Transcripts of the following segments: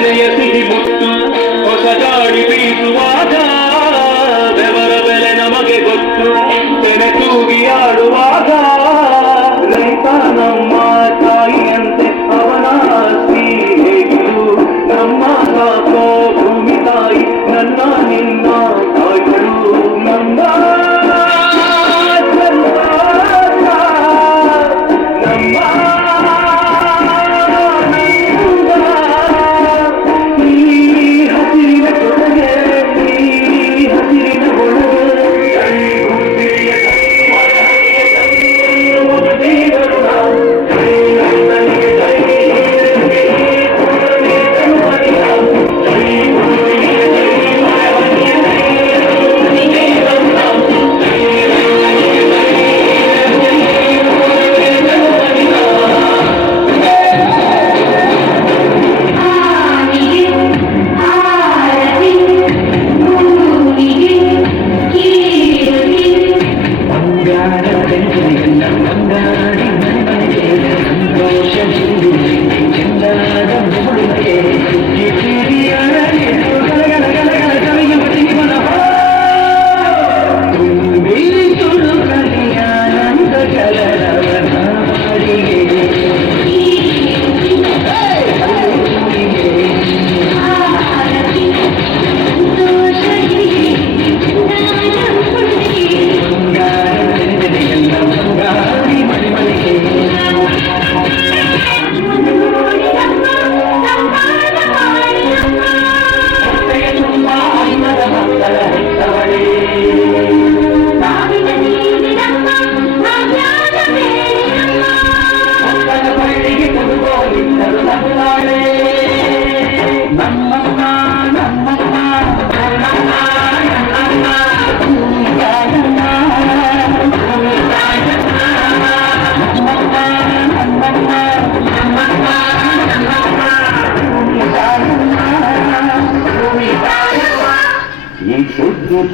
ತೆನೆಯ ಸಿಹಿ ಮುತ್ತು ಹೊಸ ಗಾಳಿ ಬೀಸುವಾಗ ಬೆವರ ಬೆಲೆ ನಮಗೆ ಗೊತ್ತು ತೆನೆ ತೂಗಿ ಆಡುವಾಗ ರೈತ ನಮ್ಮ ತಾಯಿಯಂತೆ ಅವನ ಆಸ್ತಿ ಹೇಗಿರು ನಮ್ಮ ಸಾಕೋ ಭೂಮಿ ತಾಯಿ ನನ್ನ ನಿನ್ನ ತಾಯಿಗಳು ನಮ್ಮ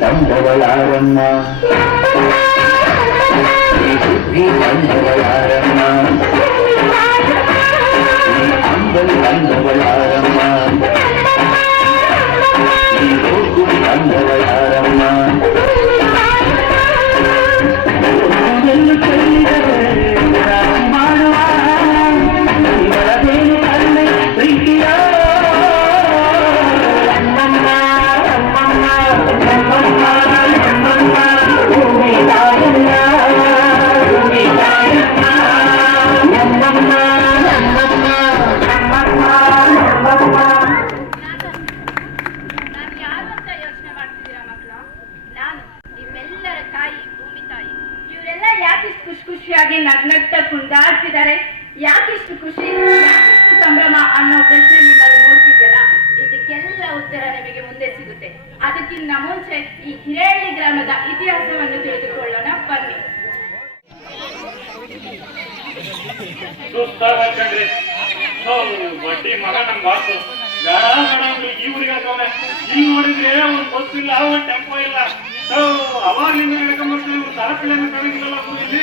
ತಂದವಳಾರಮ್ಮ ತಂದವಳಾರಮ್ಮ ಅಂಬಲ್ ತಂದವಳಾರಮ್ಮ ತಂದವಳಾರಮ್ಮ ಮಾಡುವ ಇವಳದೇನು ಕಲ್ಲೆ ಪ್ರೀತಿಯ ಖುಷಿಯಾಗಿ ನಗ್ನಗ್ತಾ ಕುಂದಾಡ್ತಿದ್ದಾರೆ. ಯಾಕಿಷ್ಟು ಖುಷಿ, ಯಾಕಿಷ್ಟು ಸಂಭ್ರಮ ಅನ್ನೋ ಪ್ರಶ್ನೆ ನಿಮ್ಮಲ್ಲಿ ಮೂಡ್ತಿದೆಯಲ್ಲ, ಇದಕ್ಕೆಲ್ಲ ಉತ್ತರ ನಿಮಗೆ ಮುಂದೆ ಸಿಗುತ್ತೆ. ಅದಕ್ಕಿಂತ ಮುಂಚೆ ಈ ಹಿರೇಹಳ್ಳಿ ಗ್ರಾಮದ ಇತಿಹಾಸವನ್ನು ತಿಳಿದುಕೊಳ್ಳೋಣ ಬನ್ನಿ. ಬಡ್ಡಿ ಮಗ ನಮ್ ಬಾಸು ಈ ಊರಿಗೆ ಹಾಕವ್ರೆ. ಈಗ ನೋಡಿದ್ರೆ ಅವ್ನ್ ಬಸ್ ಇಲ್ಲ, ಒಂದ್ ಟೆಂಪೋ ಇಲ್ಲ. ಅವಾಗ್ಲಿಂದ ನಡ್ಕೊಂಡ್ಬರ್ತೀವಿ, ತಾರಪಿಳ್ಳೆನ ಕಾಣಿಸಲ್ಲ ಇಲ್ಲಿ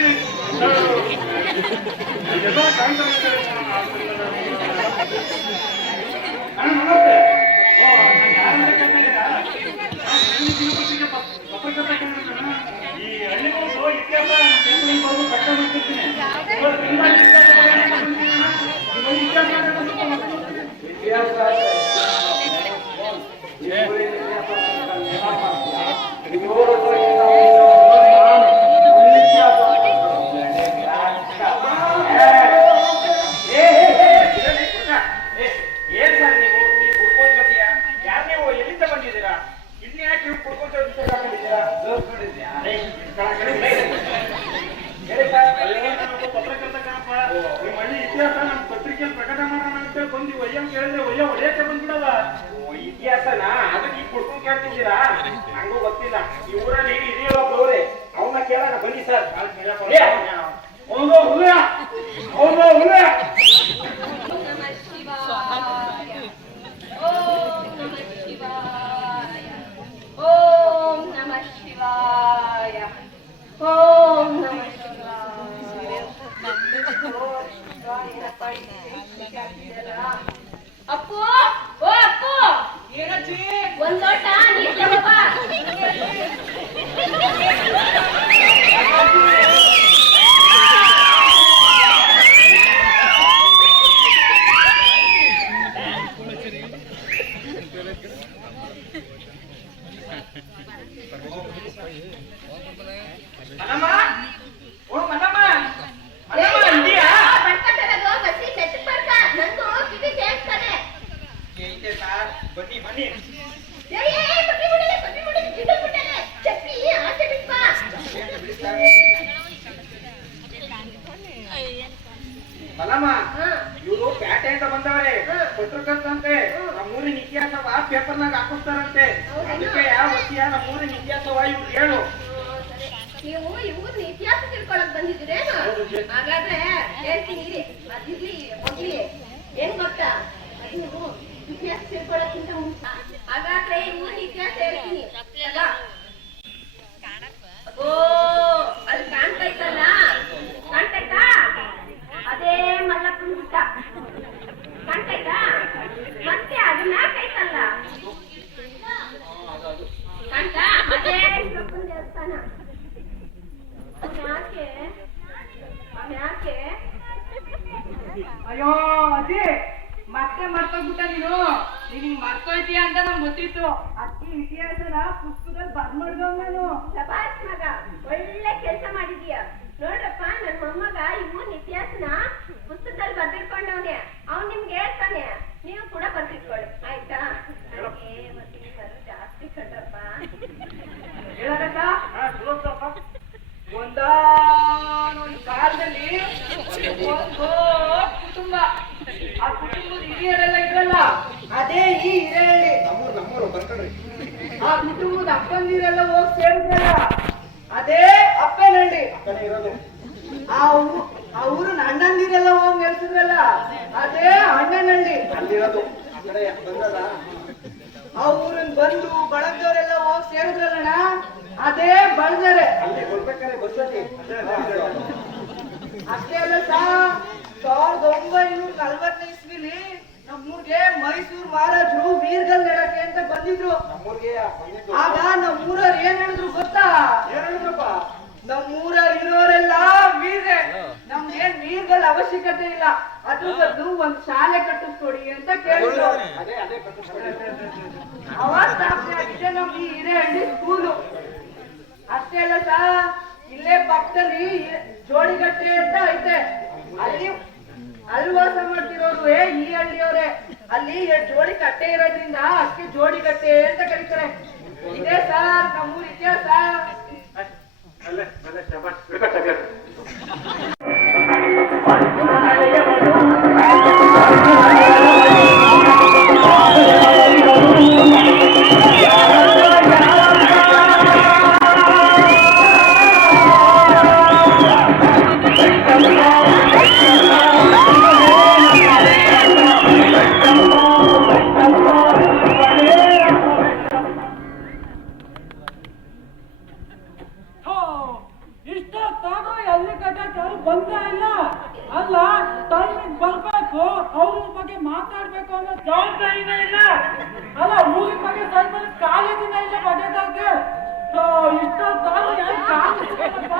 ಈ ಹಳ್ಳಿಗೂ ಇತಿಹಾಸ ಕಷ್ಟ ಮಾಡ್ತಿರ್ತೀನಿ. ಇತಿಹಾಸ ನಮ್ ಪತ್ರಿಕೆಯಲ್ಲಿ ಪ್ರಕಟ ಮಾಡೋಣ ಅಂತ ಬಂದು ಒಯ್ಯ ಕೇಳಿದ್ರೆ ಒಯ್ಯ ಹೊಡೆಯಕ್ಕೆ ಬಂದ್ಬಿಡವ. ಇತಿಹಾಸನ ಅದಕ್ಕೆ ಈಗ ಕುಡ್ಕೊಂಡು ಕೇಳ್ತಿದ್ದೀರಾ? ನಂಗೂ ಗೊತ್ತಿಲ್ಲ. ಈ ಊರಲ್ಲಿ ಹಿರಿಯ ಒಬ್ಬರವ್ರೆ, ಅವನ್ನ ಕೇಳೋಣ ಬನ್ನಿ ಸರ್. ಅಪ್ಪು, ಓ ಮಲ್ಲಮ್ಮ, ಓ ಮಲ್ಲಮ್ಮ, ಮಲ್ಲಮ್ಮ ಇದೆಯಾ? ಇದೆ ಸರ್, ಬನ್ನಿ ಬನ್ನಿ. ಮಲ್ಲಮ್ಮ, ಇವರು ಪ್ಯಾಟೆ ಅಂತ ಬಂದವ್ರೆ, ಪತ್ರಕರ್ತಂತೆ. ನಮ್ಮೂರಿನ ಇತಿಹಾಸವ ಪೇಪರ್ನಾಗ ಹಾಕಿಸ್ತಾರಂತೆ. ಅದಕ್ಕೆ ಯಾವ ವರ್ಷ ನಮ್ಮೂರಿನ ಇತಿಹಾಸವ ಇವ್ರು ಹೇಳು. ನೀವು ಇವ್ರ ಇತಿಹಾಸ ತಿಳ್ಕೊಳಕ್ ಬಂದಿದ್ದೀರೇನು? ಹಾಗಾದ್ರೆ ಹೇಳ್ತೀನಿ ಇರಿ. ಅದಿರ್ಲಿ ಹೋಗ್ಲಿ. ಏನ್ ಗೊತ್ತಾ, ನೀವು ಇತಿಹಾಸ ತಿಳ್ಕೊಳಕ್ಕಿಂತ ಮುಂಚೆ ಹಾಗಾದ್ರೆ ಇವ್ರ ಇತಿಹಾಸ ಹೇಳ್ತೀನಿ. ಓ, ಅಲ್ಲಿ ಕಾಣ್ತೈತಲ್ಲ, ಕಾಣ್ತೈತಾ? ಅದೇ ಮಲ್ಲಪ್ಪನ ಗುಡ್ಡ ಕಾಣ್ತೈತಾ? ಮತ್ತೆ ಅದು ಮ್ಯಾಕೈತಲ್ಲ, ಕಾಣ್ತಾ? ಅದೇ ಕೃಷ್ಣಪ್ಪನ ದೇವಸ್ಥಾನ. ಯಾಕೆ ಅಯ್ಯೋ ಅಜ್ಜಿ, ಮತ್ತೆ ಮರ್ತೋಗ್ಬಿಟ್ಟ ನೀನು. ನಿನಗ್ ಮರ್ತೋಯ್ತೀಯ ಅಂತ ನಂಗೆ ಗೊತ್ತಿತ್ತು. ಅಜ್ಜಿ ಇತಿಹಾಸನ ಪುಸ್ತಕದಲ್ಲಿ ಬರ್ಮಾಡ್ದವ್ ನಾನು. ಶಬಾಷ್ ಮಗ, ಒಳ್ಳೆ ಕೆಲಸ ಮಾಡಿದೀಯ. ನೋಡ್ರಪ್ಪ, ನನ್ ಮೊಮ್ಮಗ ಇವನ್ ಇತಿಹಾಸನ ಪುಸ್ತಕದಲ್ಲಿ ಬರ್ದಿಟ್ಕೊಂಡವನೆ. ಅವ್ನ್ ನಿಮ್ಗೆ ಹೇಳ್ತಾನೆ, ನೀವು ಕೂಡ ಬರ್ದಿಟ್ಕೊಳ್ಳಿ, ಆಯ್ತಾ? ನನಗೆ ಮತ್ತೆ ಜಾಸ್ತಿ ಕಣ್ರಪ್ಪ. ಹೇಳಕ್ಕ ಒಂದಾನೊಂದು ಕಾಲದಲ್ಲಿ ಒಂದು ಕುಟುಂಬ. ಆ ಕುಟುಂಬದ ಹಿರಿಯರೆಲ್ಲ ಇದ್ರಲ್ಲ, ಅದೇ ಈ ಹಿರೇಹಳ್ಳಿ. ನಮ್ಮೂರು ಬರ್ಕೊಳ್ರಿ. ಆ ಕುಟುಂಬದ ಅಪ್ಪಂದಿರೆಲ್ಲ ಹೋಗಿ ಸೇರಿದ್ರಲ್ಲ, ಅದೇ ಅಪ್ಪನಹಳ್ಳಿ. ಇರೋದು ಆ ಊರಿನ ಅಣ್ಣಂದಿರೆಲ್ಲ ಹೋಗಿ ನೆಲೆಸಿದ್ರಲ್ಲ, ಅದೇ ಅಣ್ಣನಹಳ್ಳಿ. ಅಲ್ಲಿರೋದು ಆ ಕಡೆ ಬಂದದ. ಆ ಊರಿನ ಬಂದು ಬಳಗದವರೆಲ್ಲ ಹೋಗಿ ಸೇರಿದ್ರಲ್ಲಣ್ಣ, ಅದೇ ಬಳದರೆ. ಅಲ್ಲಿ ಬರ್ಬೇಕಾದ್ರೆ ಬಸ್ಸಲ್ಲಿ ಅಷ್ಟೇ ಅಲ್ಲ ಸಾ, 1940 ಇಸ್ವಿಲಿ ನಮ್ಮೂರ್ಗೆ ಮೈಸೂರು ಮಹಾರಾಜರು ವೀರ್ಗಲ್ ನೆಡಕ್ಕೆ ಅಂತ ಬಂದಿದ್ರು. ನಮ್ಮೂರಿಗೆ ಬಂದಿದ್ದು. ಆಗ ನಮ್ಮೂರವ್ರು ಏನ್ ಹೇಳಿದ್ರು ಗೊತ್ತಾ? ಏನ್ ಹೇಳಿದ್ರಪ್ಪ? ನಮ್ಮೂರ ಇರೋರೆಲ್ಲ ವೀರ್ರೆ, ನಮ್ಗೇನ್ ವೀರ್ಗಲ್ ಅವಶ್ಯಕತೆ ಇಲ್ಲ, ಅದ್ರ ಬದಲು ಒಂದ್ ಶಾಲೆ ಕಟ್ಟಿಸ್ಕೊಡಿ ಅಂತ ಕೇಳಿದ್ರು. ಅದೇ ಅದೇ ಕಟ್ಟಿಸ್ಕೊಳ್ಳಿ. ಅವಾಗ ಸ್ಥಾಪನೆ ಆಗಿದೆ ನಮ್ ಈ ಹಿರೇಹಳ್ಳಿ ಸ್ಕೂಲು. ಅಷ್ಟೇ ಅಲ್ಲ ಸಾ, ಇಲ್ಲೇ ಪಕ್ಕದಲ್ಲಿ ಜೋಡಿಗಟ್ಟೆ ಅಂತ ಐತೆ. ಅಲ್ಲಿ ವಾಸ ಮಾಡ್ತಿರೋರು ಈ ಹಳ್ಳಿಯವರೇ. ಅಲ್ಲಿ ಜೋಡಿ ಕಟ್ಟೆ ಇರೋದ್ರಿಂದ ಅದಕ್ಕೆ ಜೋಡಿಗಟ್ಟೆ ಅಂತ ಕರೀತಾರೆ. ಇದೇ ಸಾರ್ ನಮ್ಮೂರ್ ಇತಿಹಾಸ. ಅಲ್ಲೇ ಅಲ್ಲೇ ಶಬಾಷ್. ಬೇಕಾಗ್ತದೆ. ಇಷ್ಟೊತ್ತಾದ್ರೂ ಎಲ್ಲಿ ಕಟ್ಟಕ್ಕೆ ಯಾರು ಬಂದೇ ಇಲ್ಲ. ಅಲ್ಲ, ಟೈಮಿಗೆ ಬರ್ಬೇಕು, ಅವ್ರ ಬಗ್ಗೆ ಮಾತಾಡ್ಬೇಕು ಅನ್ನೋ ಜವಾಬ್ದಾರಿನೇ ಇಲ್ಲ. ಅಲ್ಲ, ಊರಿನ ಬಗ್ಗೆ ಸ್ವಲ್ಪ ಕಾಲೇಜಿನ ಇಲ್ಲ ಬಗೆದಾಗೆ. ಇಷ್ಟೊತ್ತಾದ್ರೂ ಯಾರು ಕಾಲಿಲ್ಲಪ್ಪ.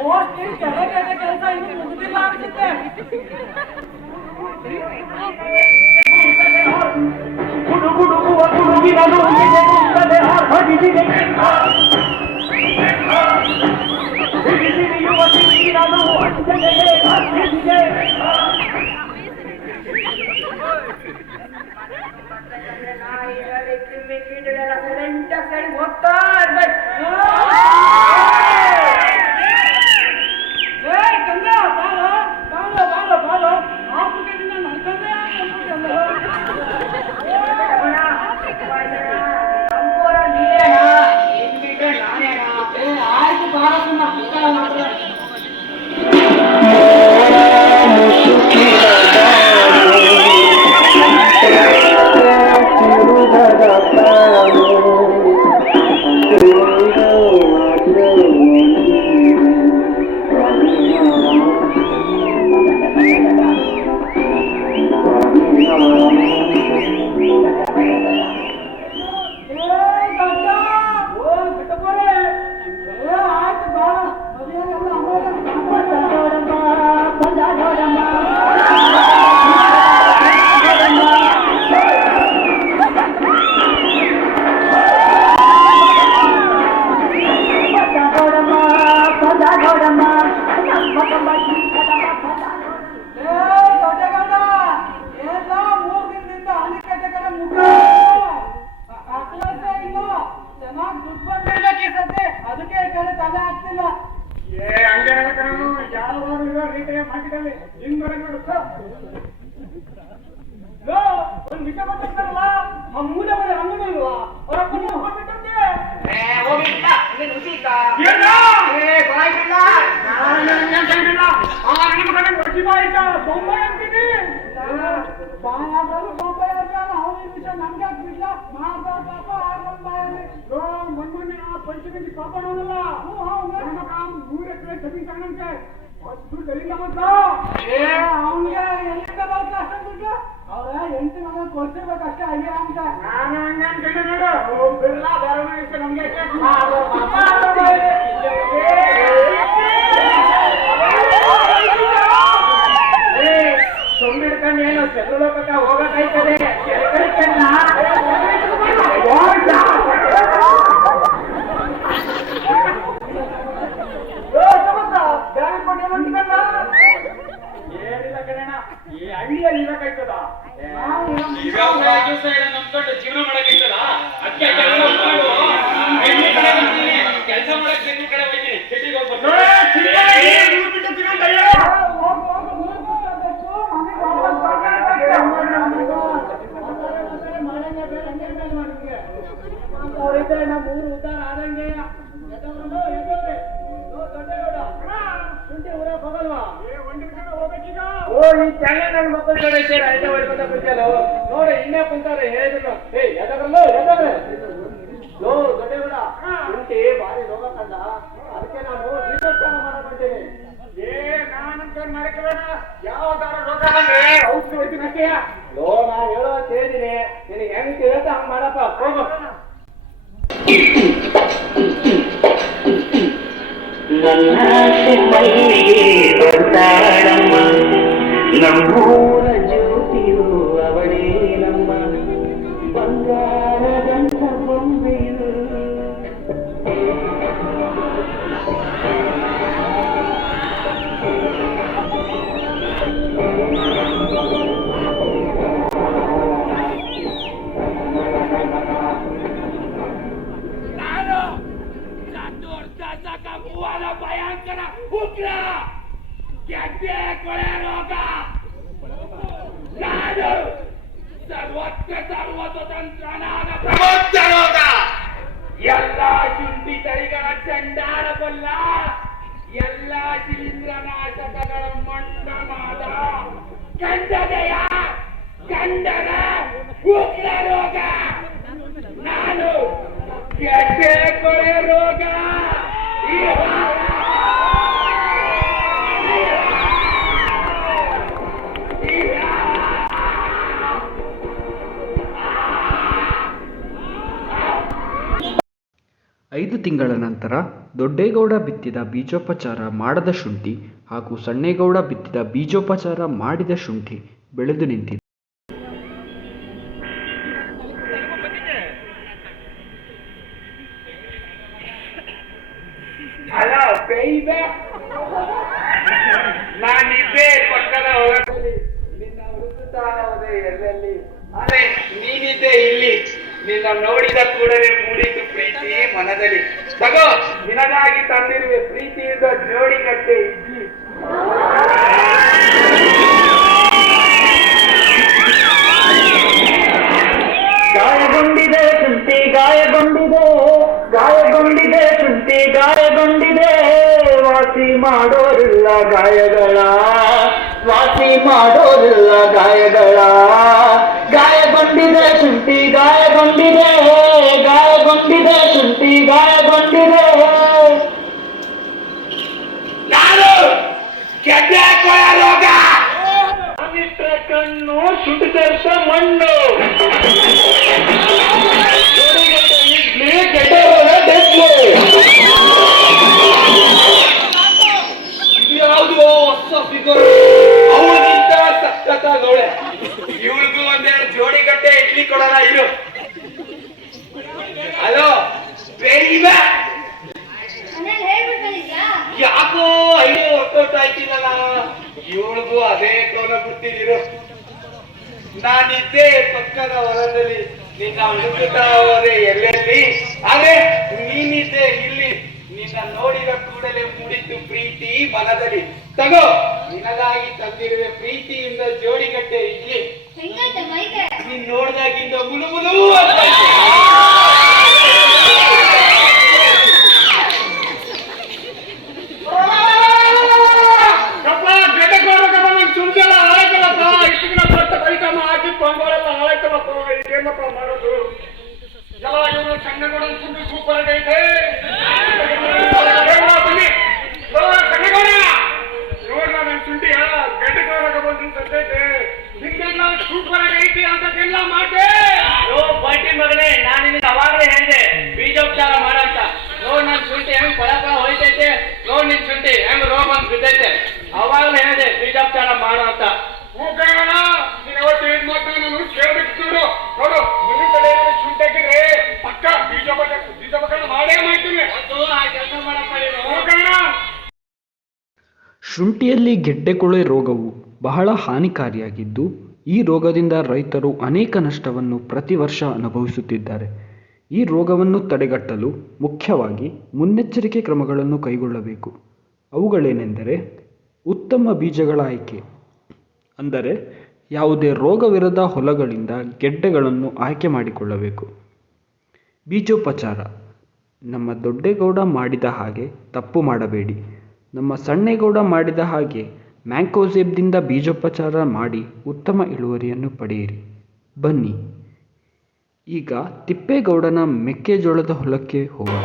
ಮೋಸ್ಟ್ಲಿ ಕೆಳಗಡೆ ಕೆಲಸ ಇನ್ನು ಮುಗಿದಿಲ್ಲ ಅನ್ಸುತ್ತೆ. ಗುಡುಗುಡುಗುವ ಗುಡುಗಿನದು ನಿನ್ನೆ ಹರಿದಿದೆ. ಸಿಡಿಸಿಡಿಯುವ ಸಿಡಿನದು ಅಂಜನೆಗೆ ಹರಿದಿದೆ. ಹೋಗ್ತಾ ಇರ್ಬೇಕು. ಗಂಗಾ, ಬಾರೋ ಬಾರೋ ಬಾರೋ ಬಾರೋ. ಆಫ್ರಿಕದಿಂದ ನಡ್ಕೊಂಡೇ ಆಯ್ತು, ಬಾರ ಪುಸ್ತಕ ಮಾತ್ರ. ಮಾರ್ಕೆಟಲ್ಲಿ ಹಿಂದ್ಗಡೆ ನೋಡುತ್ತಾ ಒಂದು ವಿಷಯ ಗೊತ್ತಾಗ್ತಾರಲ್ಲ ಆ ಮೂಲ ಮನೆ ಅಂಗಡಿ ಅಲ್ವಾ ಅವ್ರ ಅಪ್ಪನ ಹೋಗ್ಬಿಟ್ಟಂತೆ ಹೋಗಿಲ್ಲ ಇನ್ನೇನು ರುಚಿ ಇತ್ತ ಬಾಯ್ಬಿಲ್ಲ ನಿಮ್ಮ ಕಡೆ ಒಟ್ಟಿ ಬಾಯ್ತ ಬೊಂಬಾಯಿ ಅಂತೀನಿ ಬಾಯಾದ್ರು ಬೊಂಬಾಯಿ ಅವ್ರ ವಿಷಯ ನಮ್ಗೆ ಆಗ್ಬಿಡ್ಲ ಮಾಡ್ದ ಪಾಪ ಆರ್ಗೊಂಡ್ ಬಾಯಲ್ಲಿ ಮೊನ್ನೆ ಆ ಪಂಚಗಂಜಿ ಕಾಪಾಡೋನಲ್ಲ ಮೂರು ಎಕರೆ ಜಮೀನ್ ತಗೊಂಡಂತೆ ಅಷ್ಟು ಎಲ್ಲಿಂದ ಬಂತ ಅವನಿಗೆ ಎಲ್ಲಿಂದ ಬಂತ ಅಷ್ಟೊಂದು ದುಡ್ಡು ಅವ್ರ ಎಂಟು ಮನೆ ಕೊಡ್ತಿರ್ಬೇಕು ಅಷ್ಟೇ ಐಡಿಯಾ ಅಂತ ನಾನು ಹಂಗೆ ಅನ್ಕೊಂಡೆ ನೋಡು ಬಿಡ್ಲ ಬೇರೆ ವಿಷಯ ನಮ್ಗೆ ಸೊಂಬಿಡ್ಕೊಂಡು ಏನು ಚಂದ್ರಲೋಕಕ್ಕ ಹೋಗಕ್ಕಾಯ್ತದೆ ಏನಿಲ್ಲ ಕಣಣ್ಣ ಈ ಹಳ್ಳಿಯಲ್ಲಿ ಇರಕಾಯ್ತದ ನಮ್ಕೊಂಡು ಜೀವನ ಮಾಡಕ್ಕಾಯ್ತದ ಅದಕ್ಕೆ ಕೆಲಸ ಮಾಡಕ್ ಬೆಂಗ್ಳೂರ್ ಕಡೆ ಹೋಗ್ತೀನಿ ಸಿಟಿಗೆ ಮೂರು ಉದ್ದಾರ ಆದಂಗೆ ಓ ಈ ಚಾನಲ್ ಮಕ್ಕಳ ಕಡೆ ಸೇರಿ ಅಲ್ಲೇ ಹೊಡ್ಕೊತ ಕುಂತಲ್ಲ ನೋಡಿ ಇನ್ನೇ ಕುಂತಾರೆ ಹೇಳಿದ್ರು ಎದಗಲ್ಲೋ ದೊಡ್ಡಗೌಡ ಶುಂಠಿ ಭಾರಿ ರೋಗ ಕಂಡ ಅದಕ್ಕೆ ನಾನು ರಿಸರ್ಚ್ ಮಾಡಕೊಂತೀನಿ ನಾನಂತ ಮಾಡ್ಕೊಳ್ಳೋಣ ಯಾವ್ದಾರ ರೋಗ ಅಂದ್ರೆ ಔಷಧಿ ಹೊಡ್ತೀನಿ ಅಷ್ಟೇ ನಾನು ಹೇಳೋ ಹೇಳಿದೀನಿ ನಿನಗೆ ಹೆಂಗ್ ಕೇಳ್ತ ಹಂಗ್ ಮಾಡಪ್ಪ ಹೋಗು ನನ್ನ ಮಲ್ಲಿಗೆ ಬರ್ತಾಳಮ್ಮ ನಮ್ಮೂರ ಜ್ಯೋತಿಯು ಅವಳೇ ನಮ್ಮ ಬಂಗಾರದಂತ ಬೊಂಬೆಯು ಭಯಂಕರ ಉಗ್ರ ಗೆದ್ದೆ ಕೊಳೆ ರೋಗ ನಾನು ಸರ್ವತಂತ್ರನಾದ ಪ್ರಬುದ್ಧ ರೋಗ ಎಲ್ಲ ಶುಂಠಿ ತಳಿಗಳ ಚಂಡಾಡಬಲ್ಲ ಎಲ್ಲ ಶಿಲೀಂಧ್ರನಾಶಕಗಳ ಮಂಡನಾದ ಗಂಡದೆಯ ಗಂಡದ ಉಗ್ರ ರೋಗ ನಾನು ಗೆದ್ದೆ ಕೊಳೆ ರೋಗ ಐದು ತಿಂಗಳ ನಂತರ ದೊಡ್ಡೇಗೌಡ ಬಿತ್ತಿದ ಬೀಜೋಪಚಾರ ಮಾಡದ ಶುಂಠಿ ಹಾಗೂ ಸಣ್ಣೇಗೌಡ ಬಿತ್ತಿದ ಬೀಜೋಪಚಾರ ಮಾಡಿದ ಶುಂಠಿ ಬೆಳೆದು ನಿಂತಿದೆ. ಅಲ್ಲ ಬೇಯ್ಬೆ ನಾನಿದ್ದೆ ಪಕ್ಕದ ಹೊರಗಲ್ಲಿ ನಿನ್ನ ಹುಡುಕುತ್ತಾ ಹೋದೆ ಎಲ್ಲೆಲ್ಲಿ ಅರೆ ನೀನಿದ್ದೆ ಇಲ್ಲಿ ನಿನ್ನ ನೋಡಿದ ಕೂಡಲೇ ಮೂಡಿತು ಪ್ರೀತಿ ಮನದಲ್ಲಿ ತಗೋ ನಿನಗಾಗಿ ತಂದಿರುವೆ ಪ್ರೀತಿಯಿಂದ ಜೋಡಿ ಕಟ್ಟೆ ಇಜ್ಜಿ ಗಾಯಗೊಂಡಿದೆ ಶುಂಠಿ ಗಾಯಗೊಂಡಿದೆ ಗಾಯಗೊಂಡಿದೆ ಶುಂಠಿ ಗಾಯಗೊಂಡಿದೆ ವಾಸಿ ಮಾಡೋರಿಲ್ಲ ಗಾಯಗಳ ವಾಸಿ ಮಾಡೋರಿಲ್ಲ ಗಾಯಗಳ ಗಾಯಗೊಂಡಿದೆ ಶುಂಠಿ ಗಾಯಗೊಂಡಿದೆ ಗಾಯಗೊಂಡಿದೆ ಶುಂಠಿ ಗಾಯಗೊಂಡಿದೆ ನಾನು ಗೆದ್ದೆ ಕೊಳೆ ರೋಗ ಕಣ್ಣು ಸುಟ್ಟರ್ಸ ಮಣ್ಣು ಯಾವುದೋ ಹೊಸ ಫಿಗರ್ ಅವಳಿಗಿಂತ ಸಕ್ಕತ್ತಾಗವಳೆ ಇವಳಿಗೂ ಒಂದೆರಡು ಜೋಡಿ ಗಟ್ಟೆ ಇಡ್ಲಿ ಕೊಡೋಣ ಇರು ಹಲೋ ಬೇಯಿಬೆ ಯಾಕೋ ಐದು ಹೊಟ್ಟೊಟ್ಟು ಆಯ್ತಿಲ್ಲಲ್ಲ ಇವಳಿಗೂ ಅದೇ ಕೋಲ ಬಿಟ್ಟಿರು ನಾನಿದ್ದೆ ಪಕ್ಕದ ಹೊಲದಲ್ಲಿ ನಿನ್ನ ಹುಡುಕುತ್ತಾ ಹೋದೆ ಎಲ್ಲೆಲ್ಲಿ ಅದೇ ನೀನಿದ್ದೆ ಇಲ್ಲಿ ನಿನ್ನ ನೋಡಿದ ಕೂಡಲೇ ಮೂಡಿತು ಪ್ರೀತಿ ಮನದಲ್ಲಿ ತಗೋ ನಿನಗಾಗಿ ತಂದಿರುವೆ ಪ್ರೀತಿಯಿಂದ ಜೋಡಿಗಟ್ಟೆ ಇಡ್ಲಿ. ಹೆಂಗೈತೆ ಮೈಗೆ? ನೀನ್ ನೋಡ್ದಾಗಿಂದ ಮುಲು ಮುಲು ಅಂತ ಮಾಡೋದು ಎಲ್ಲ ಸಂಘಗಳು ಸುಂದಿ ಸೂಪರ್ ಆಗೈತೆ. ನೋಡ್ರ ನನ್ ಶುಂಠಿಯ ಗಡ್ಡಕೋರಾಗ ಬಂದು ಸತ್ತೈತೆ. ನಿಂಗೆಲ್ಲ ಸೂಪರ್ ಆಗೈತಿ ಅಂತದೆಲ್ಲ ಮಾಡ್ದೆ. ಬಡ್ಡಿ ಮಗನೇ, ನಾನು ನಿನಗೆ ಅವಾಗಲೇ ಹೇಳಿದೆ ಬೀಜೋಪಚಾರ ಮಾಡಂತ. ನೋಡ್ ನನ್ ಶುಂಠಿ ಹೆಂಗ್ ಪಳ ಹೋಯ್ತೈತೆ, ನೋಡ್ ನಿನ್ ಶುಂಠಿ ಹೆಂಗ್ ರೋಗ ಬಂದ್ ಬಿದ್ದೈತೆ. ಅವಾಗಲೇ ಹೇಳಿದೆ ಬೀಜೋಪಚಾರ ಮಾಡು ಅಂತ. ಹೋಗೋಣ, ನೀನ್ ಅವತ್ತು ಏನ್ ಮಾಡ್ತಾನೆ ನಾನು ಕೇಳ್ಬೇಕು. ನೋಡು ಮುಂದಿನ ಕಡೆ ಶುಂಠಿ ಹಾಕಿದ್ರೆ ಪಕ್ಕ ಬೀಜೋಪಚಾರ ಮಾಡೇ ಮಾಡ್ತೀನಿ. ಆ ಕೆಲಸ ಮಾಡಕ್ ಹೋಗೋಣ. ಶುಂಠಿಯಲ್ಲಿ ಗೆಡ್ಡೆಕೊಳೆ ರೋಗವು ಬಹಳ ಹಾನಿಕಾರಿಯಾಗಿದ್ದು, ಈ ರೋಗದಿಂದ ರೈತರು ಅನೇಕ ನಷ್ಟವನ್ನು ಪ್ರತಿ ವರ್ಷ ಅನುಭವಿಸುತ್ತಿದ್ದಾರೆ. ಈ ರೋಗವನ್ನು ತಡೆಗಟ್ಟಲು ಮುಖ್ಯವಾಗಿ ಮುನ್ನೆಚ್ಚರಿಕೆ ಕ್ರಮಗಳನ್ನು ಕೈಗೊಳ್ಳಬೇಕು. ಅವುಗಳೇನೆಂದರೆ ಉತ್ತಮ ಬೀಜಗಳ ಆಯ್ಕೆ, ಅಂದರೆ ಯಾವುದೇ ರೋಗವಿರದ ಹೊಲಗಳಿಂದ ಗೆಡ್ಡೆಗಳನ್ನು ಆಯ್ಕೆ ಮಾಡಿಕೊಳ್ಳಬೇಕು. ಬೀಜೋಪಚಾರ, ನಮ್ಮ ದೊಡ್ಡೇಗೌಡ ಮಾಡಿದ ಹಾಗೆ ತಪ್ಪು ಮಾಡಬೇಡಿ. ನಮ್ಮ ಸಣ್ಣೇಗೌಡ ಮಾಡಿದ ಹಾಗೆ ಮ್ಯಾಂಕೋಸೇಬ್ದಿಂದ ಬೀಜೋಪಚಾರ ಮಾಡಿ ಉತ್ತಮ ಇಳುವರಿಯನ್ನು ಪಡೆಯಿರಿ. ಬನ್ನಿ ಈಗ ತಿಪ್ಪೇಗೌಡನ ಮೆಕ್ಕೆಜೋಳದ ಹೊಲಕ್ಕೆ ಹೋಗೋಣ.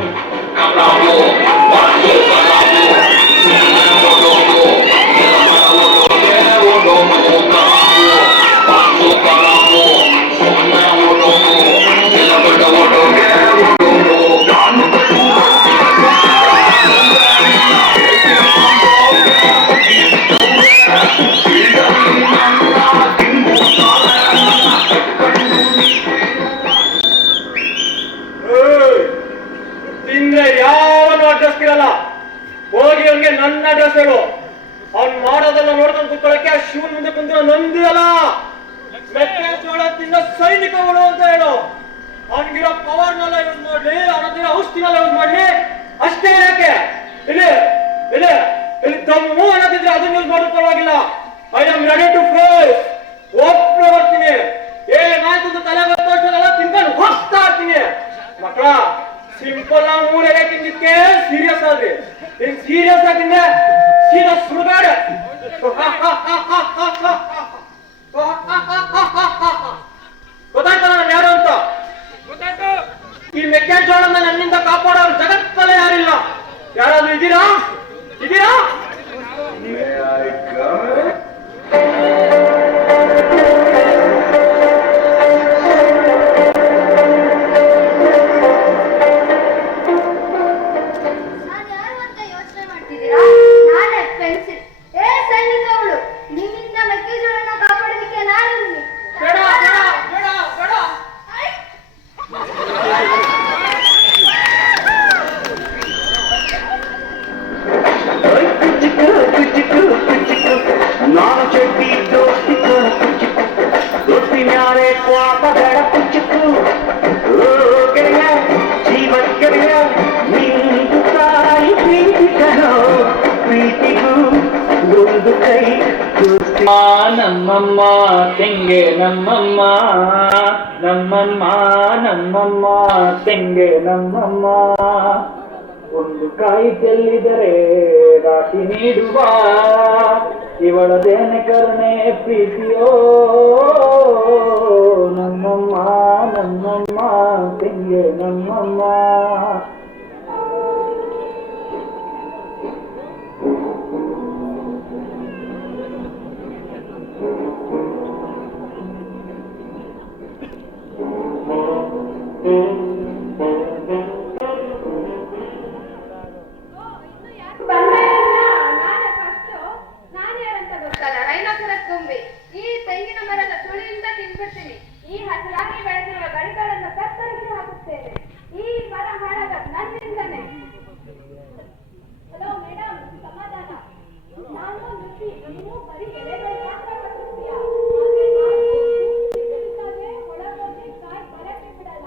ತಿಂದ್ರೆ ಯಾವನು ಅಡ್ರೆಸ್ ಇರಲ್ಲ. ಹೋಗಿ ಅವ್ನಿಗೆ ನನ್ನ ಅಡ್ರೆಸ್ ಹೇಳು. ಅವ್ನ್ ಮಾಡೋದೆಲ್ಲ ನೋಡ್ಕೊಂಡು ಕೂತ್ಕೊಳ್ಳಕ್ಕೆ ಶಿವನ್ ಮುಂದೆ ಕುಂತಿರೋ ನಂದಿ ಅಲ್ಲ, ಮೆಕ್ಕೆಜೋಳ ತಿನ್ನೋ ಸೈನಿಕಗಳು ಅಂತ ಹೇಳು. ಅವ್ನಿಗಿರೋ ಪವರ್ನೆಲ್ಲ ಯೂಸ್ ಮಾಡ್ಲಿ, ಅವನಿರೋ ಔಷಧಿನೆಲ್ಲ ಯೂಸ್ ಮಾಡ್ಲಿ, ಅಷ್ಟೇ ಯಾಕೆ? ಇಲ್ಲಿ ಇಲ್ಲಿ ಇಲ್ಲಿ ದಮ್ಮು ಅನ್ನೋದಿದ್ರೆ ಅದನ್ನ ಯೂಸ್ ಮಾಡೋದು ಪರವಾಗಿಲ್ಲ. I am ready to face. ಒಬ್ಬರು ಬರ್ತೀನಿ, ಏನಾಯ್ತು ತಲೆ ಗೊತ್ತೋಷ್ಟೆಲ್ಲ ತಿನ್ಕೊಂಡು ಹೋಗ್ತಾ ಇರ್ತೀನಿ. ಮಕ್ಕಳ ಸಿಂಪಲ್ ಆಗಿ 3 ಎಲೆ ತಿಂದಿದ್ಕೆ ಸೀರಿಯಸ್ ಆದ್ರಿ. ನೀನ್ ಸೀರಿಯಸ್ ಆಗಿಂದೆ ಸೀದಾ ಸುಡುಗಾಡ. ಗೊತ್ತಾಯ್ತಲ್ಲ ನಾನು ಯಾರು ಅಂತ? ಈ ಮೆಕ್ಕೆಜೋಳನ ನನ್ನಿಂದ ಕಾಪಾಡೋರು ಜಗತ್ತಲ್ಲೇ ಯಾರಿಲ್ಲ. ಯಾರಾದ್ರೂ ಇದ್ದೀರಾ? ಇದ್ದೀರಾ? ನಮ್ಮಮ್ಮ ತೆಂಗೆ ನಮ್ಮಮ್ಮ, ನಮ್ಮಮ್ಮ ನಮ್ಮಮ್ಮ ತೆಂಗೆ ನಮ್ಮಮ್ಮ. ಒಂದು ಕಾಯಿ ಚೆಲ್ಲಿದರೆ ರಾಶಿ ನೀಡುವ ಇವಳದೇನೆ ಕರುಣೆ ಪ್ರೀತಿಯೋ. ನಮ್ಮಮ್ಮ ನಮ್ಮಮ್ಮ ತೆಂಗೆ ನಮ್ಮಮ್ಮ. ಈ ತೆಂಗಿನ ಮರದ ತುಳಿಯಿಂದ ತಿನ್ಬಿಡ್ತೀನಿ. ಈ ಹಸಿರಾಗಿ ಬೆಳೆದಿರುವ ಗಡಿಗಳನ್ನು ಕತ್ತರಿಸಿ ಹಾಕುತ್ತೇನೆ. ಈ ಮರ ಹಾಳಾದ ನನ್ನಿಂದನೇ. ಹಲೋ ಮೇಡಮ್, ಸಮಾಧಾನ. ನಾನು ನುಸಿ, ನೀವು ಬರೀ ಎಲೆಗಳು ಮಾತ್ರ ಕತ್ತರಿಸ್ತೀಯ. ಒಳಗೋಗಿ ಕಾಯಿ ಬರಕ್ಕೆ ಬಿಡಲ್ಲ.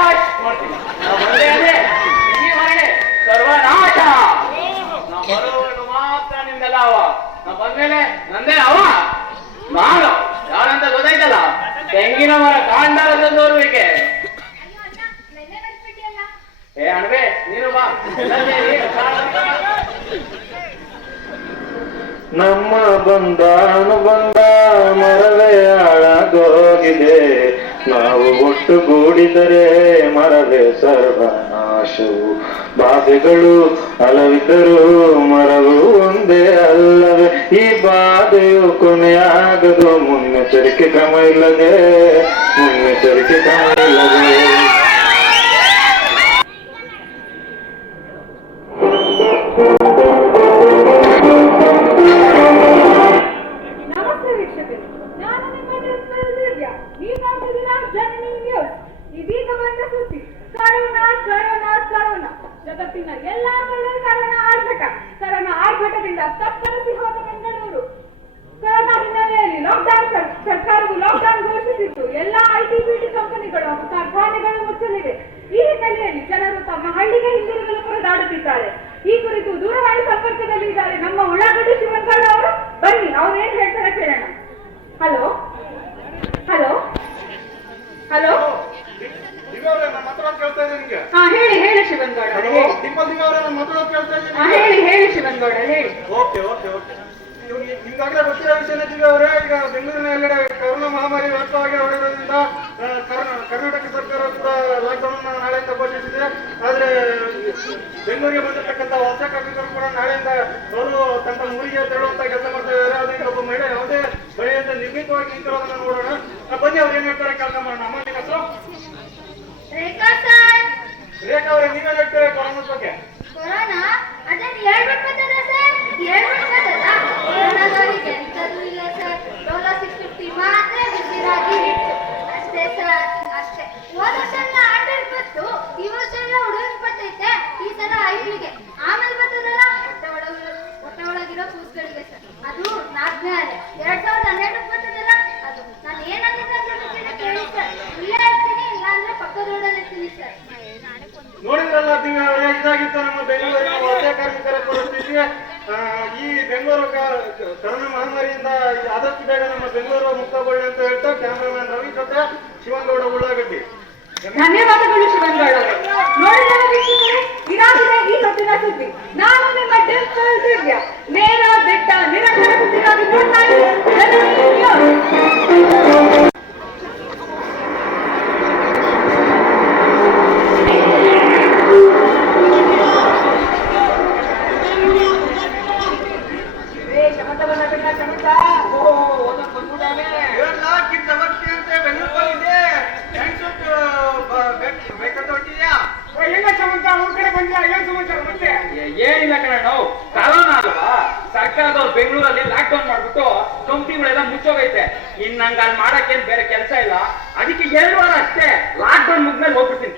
ನಾಶ್ ಮಾಡ್ತೀನಿ. ನಾ ಬಂದೆ ಅಂದ್ರೆ ಈ ಮನೆ ಸರ್ವನಾಶ. ನಾ ಬರೋವರೆಗೂ ಮಾತ್ರ ನಿಮ್ದೆಲ್ಲ ಅವ. ನಾ ಬಂದ್ಮೇಲೆ ನಂದೇ ಅವ. ನಾನು ಯಾರಂತ ಗೊತ್ತಾಯ್ತಲ್ಲ, ತೆಂಗಿನ ಮರ ಕಾಂಡಾರದ ನೋರುವಿಕೆ. ಏ ಅಣ್ಬೆ ನೀನು ಬಾ. ನಮ್ಮ ಬಂಧ ಅನುಬಂಧ ಮರವೇ ಹಾಳಾಗೋಗಿದೆ. ನಾವು ಒಟ್ಟುಗೂಡಿದರೆ ಮರವೇ ಸರ್ವನಾಶವು. ಬಾಧೆಗಳು ಹಲವಿದ್ದರೂ ಮರವು ಒಂದೇ ಅಲ್ಲವೇ. ಈ ಬಾಧೆಯು ಕೊನೆಯಾಗದು ಮುನ್ನೆಚ್ಚರಿಕೆ ಕ್ರಮ ಇಲ್ಲದೆ. ನಮಸ್ತೆ ವೀಕ್ಷಕರು, ನಾನು ನಿಮ್ಮ ದಿವ್ಯ. ನೀವು ನೋಡ್ತಿದ್ದೀರಾ ಜನನಿ ನ್ಯೂಸ್. ಇದೀಗ ಬಂದ ಸುದ್ದಿ. Corona corona corona. ಜಗತ್ತಿನ ಎಲ್ಲಾ ಕಡೆ ಕರೋನಾ ಆರ್ಭಟ. ಕರೋನಾ ಆರ್ಭಟದಿಂದ ತತ್ತರಿಸಿ ಹೋದ ಬೆಂಗಳೂರು. ಕರೋನಾ ಹಿನ್ನೆಲೆಯಲ್ಲಿ ಲಾಕ್ಡೌನ್ ಸರ್ಕಾರವು ಲಾಕ್ಡೌನ್ ಘೋಷಿಸಿದ್ದು ಎಲ್ಲಾ ಐಟಿ ಬಿಟಿ ಕಂಪನಿಗಳು ಹಾಗೂ ಕಾರ್ಖಾನೆಗಳು ಮುಚ್ಚಲಿವೆ. ಈ ಹಿನ್ನೆಲೆಯಲ್ಲಿ ಜನರು ತಮ್ಮ ಹಳ್ಳಿಗೆ ಹಿಂದಿರುಗಲು ಪರದಾಡುತ್ತಿದ್ದಾರೆ. ಈ ಕುರಿತು ದೂರವಾಣಿ ಸಂಪರ್ಕದಲ್ಲಿ ಇದ್ದಾರೆ ನಮ್ಮ ಉಳ್ಳಾಗಡ್ಡಿ ಶಿವನ್ಗೌಡ ಅವರು. ಬನ್ನಿ ಅವ್ರು ಏನ್ ಹೇಳ್ತಾರೆ ಕೇಳೋಣ. Hello hello hello. ಹಾ ಹೇಳಿ ಹೇಳಿ ಶಿವನ್ಗೌಡ ಹೇಳಿ. ಹೇಳಿ ಶಿವನ್ಗೌಡ ಹೇಳಿ. ನಿಮ್ಗಾಗಲೇ ಗೊತ್ತಿರೋ ವಿಷಯನೇ ದಿವ್ಯ ಅವರೇ. ಈಗ ಬೆಂಗಳೂರಿನ ಎಲ್ಲೆಡೆ ಕೊರೋನಾ ಮಹಾಮಾರಿ ವ್ಯಾಪಕವಾಗಿ ಹರಡಿರೋದ್ರಿಂದ ಕರ್ನಾಟಕ ಸರ್ಕಾರ ಕೂಡ ಲಾಕ್ಡೌನ್ ನಾಳೆಯಿಂದ ಘೋಷಿಸಿದೆ. ಆದ್ರೆ ಬೆಂಗಳೂರಿಗೆ ಬಂದಿರತಕ್ಕಂಥ ವಲಸೆ ಕಾರ್ಮಿಕರು ಕೂಡ ನಾಳೆಯಿಂದ ಅವರು ತಮ್ಮ ಊರಿಗೆ ತೆರಳುವಂತ ಕೆಲಸ ಮಾಡ್ತಾ ಇದ್ದಾರೆ. ಆದ್ರೆ ಒಬ್ಬ ಮಹಿಳೆ ಯಾವುದೇ ಭಯದಿಂದ ನಿರ್ಮಿತವಾಗಿ ನಿಂತಿರೋದನ್ನ ನೋಡೋಣ. ಬನ್ನಿ ಅವ್ರು ಏನ್ ಹೇಳ್ತಾರೆ ಕೆಲಸ ಮಾಡೋಣ. ಅಮ್ಮ ನಿಮ್ಮ ಹೆಸರು? ರೇಖಾ ಅವರೇ, ನೀವೇನ್ ಹೇಳ್ತಾರೆ ಕೊರೋನಾ ಬಗ್ಗೆ? ಕೊರೋನಾ ಅದನ್ನ ಹೇಳ್ಬಿಟ್ಟು ಬರ್ತದ ಸರ್. ಹೇಳ್ಬಿಟ್ಟು ಬರ್ತದ. ಕೊರೋನಾದವರಿಗೆ ಎಂತದೂ ಇಲ್ಲ ಸರ್. ಡೋಲೋ 650 ಮಾತ್ರ ಬಿಸಿರಾಗಿ ಇಟ್ಟು ಅಷ್ಟೇ ಸರ್, ಅಷ್ಟೇ. ಹೋದ ವರ್ಷ 100 ಬತ್ತು, ಈ ವರ್ಷ ಎಲ್ಲ ಹುಡುಗರಿಗೆ ಬರ್ತೈತೆ. ಈ ಸಲ ಐಕ್ಳಿಗೆ ಆಮೇಲೆ ಬರ್ತದಲ್ಲ ಹೊಟ್ಟೆ ಒಳಗಿರೋ ಕೂಸ್ಗಳಿಗೆ ಸರ್. ಅದು 2012 ಬರ್ತದಲ್ಲ ಅದು. ನಾನು ಏನಾಗಿದೆ ಅಂತ ಕೇಳಿ ಸರ್. ಇಲ್ಲೇ ಇರ್ತೀನಿ, ಇಲ್ಲ ಅಂದ್ರೆ ಪಕ್ಕ ರೋಡಲ್ಲಿ ಇರ್ತೀನಿ ಸರ್. ನೋಡಿದ್ರಲ್ಲ ದಿವ್ಯ ಅವರೇ, ಇದಾಗಿತ್ತು ನಮ್ಮ ಬೆಂಗಳೂರಿನ ವಲಸೆ ಕಾರ್ಮಿಕರ ಪರಿಸ್ಥಿತಿ. ಈ ಬೆಂಗಳೂರು ಕೊರೋನಾ ಮಹಾಮಾರಿಯಿಂದ ಆದಷ್ಟು ಬೇಗ ನಮ್ಮ ಬೆಂಗಳೂರು ಮುಕ್ತಗೊಳ್ಳಿ ಅಂತ ಹೇಳ್ತಾ ಕ್ಯಾಮರಾಮನ್ ರವಿ ಜೊತೆ ಶಿವನ್ಗೌಡ ಉಳ್ಳಾಗಡ್ಡಿ. ಧನ್ಯವಾದಗಳು ಶಿವನ್ಗೌಡ ಅವರೇ. ನೋಡಿದರೆ ವೀಕ್ಷಕರೇ, ಇದಾಗಿದೆ ಈ ಹೊತ್ತಿನ ಸುದ್ದಿ. ನಾನು ನಿಮ್ಮ ಡಿಜಿಟಲ್ ದಿವ್ಯ. ನೇರ ದಿಟ್ಟ ನಿರಂತರ ಸುದ್ದಿಗಾಗಿ ನೋಡ್ತಾ ಇರಿ ಜನನಿ ನ್ಯೂಸ್. ಏನಿಲ್ಲ ಕಣ, ನಾವು ಕರೋನಾ ಅಲ್ವಾ, ಸರ್ಕಾರದವ್ರು ಬೆಂಗಳೂರಲ್ಲಿ ಲಾಕ್ಡೌನ್ ಮಾಡ್ಬಿಟ್ಟು ಕಂಪ್ನಿಗಳೆಲ್ಲ ಮುಚ್ಚೋಗೈತೆ. ಇನ್ ನಂಗೆ ಅಲ್ಲಿ ಮಾಡಕ್ಕೇನ್ ಬೇರೆ ಕೆಲಸ ಇಲ್ಲ. ಅದಕ್ಕೆ 2 ವಾರ ಅಷ್ಟೇ ಲಾಕ್ಡೌನ್ ಮುಗ್ಮೇಲೆ ಹೋಗ್ಬಿಡ್ತೀನಿ.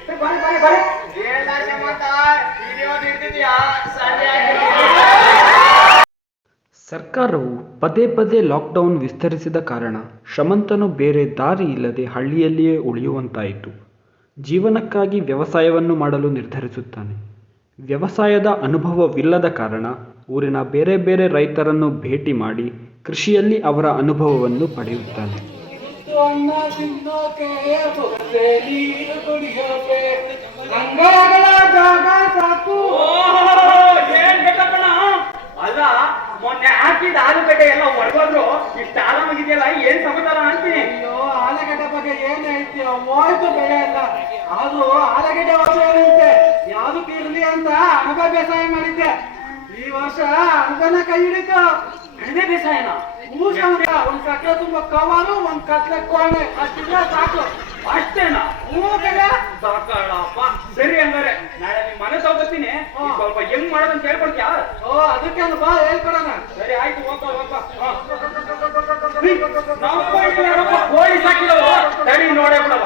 ಸರ್ಕಾರವು ಪದೇ ಪದೇ ಲಾಕ್ಡೌನ್ ವಿಸ್ತರಿಸಿದ ಕಾರಣ ಶ್ರಮಂತನು ಬೇರೆ ದಾರಿ ಇಲ್ಲದೆ ಹಳ್ಳಿಯಲ್ಲಿಯೇ ಉಳಿಯುವಂತಾಯಿತು. ಜೀವನಕ್ಕಾಗಿ ವ್ಯವಸಾಯವನ್ನು ಮಾಡಲು ನಿರ್ಧರಿಸುತ್ತಾನೆ. ವ್ಯವಸಾಯದ ಅನುಭವವಿಲ್ಲದ ಕಾರಣ ಊರಿನ ಬೇರೆ ಬೇರೆ ರೈತರನ್ನು ಭೇಟಿ ಮಾಡಿ ಕೃಷಿಯಲ್ಲಿ ಅವರ ಅನುಭವವನ್ನು ಪಡೆಯುತ್ತಾನೆ. ಅಲ್ಲ, ಮೊನ್ನೆ ಹಾಕಿದ ಆಲೂಗಡ್ಡೆ ಎಲ್ಲ ಒಳಗೋದ್ರು ಇಷ್ಟ ಆರಾಮಾಗಿದೆಯಲ್ಲ, ಏನ್ ಸಮಾಚಾರ ಅಂತೀನಿ. ಅಯ್ಯೋ, ಆಲೂಗಡ್ಡೆ ಬಗ್ಗೆ ಏನ್ ಹೇಳ್ತೀಯ? ಹೋಯ್ತು ಬೆಳೆ ಎಲ್ಲ. ಅದು ಆಲೂಗಡ್ಡೆ ವರ್ಷ ಯಾವ್ದಕ್ಕೆ ಇರ್ಲಿ ಅಂತ ಅಣಬೆ ಬೇಸಾಯ ಮಾಡಿದ್ದೆ. ಈ ವರ್ಷ ಅಣಬೆನ ಕೈ ಹಿಡಿತು. ಅಣಬೆ ಬೇಸಾಯನ? ಒಂದ್ ಕಟ್ಲೆ ತುಂಬ ಕವರು, ಒಂದ್ ಕಟ್ಲೆ ಕೋಣೆ ಅಷ್ಟಿದ್ರೆ ಸಾಕು. ಅಷ್ಟೇನಾ? ಹೂಗಡೆ ಸಾಕಳಪ್ಪ. ಸರಿ, ಹಂಗಾರೆ ನಾಳೆ ನಿಮ್ ಮನೆ ತಗೋತೀನಿ. ಸ್ವಲ್ಪ ಹೆಂಗ್ ಮಾಡೋದಂತ ಹೇಳ್ಕೊಡ್ತೀಯ? ಅದಕ್ಕೆ ಬಾ ಹೇಳ್ಕೊಡೋಣ. ಸರಿ ಆಯ್ತು, ಕೋಳಿ ಸಾಕಿದವು ತಡಿ ನೋಡೇ ಬಿಡವ.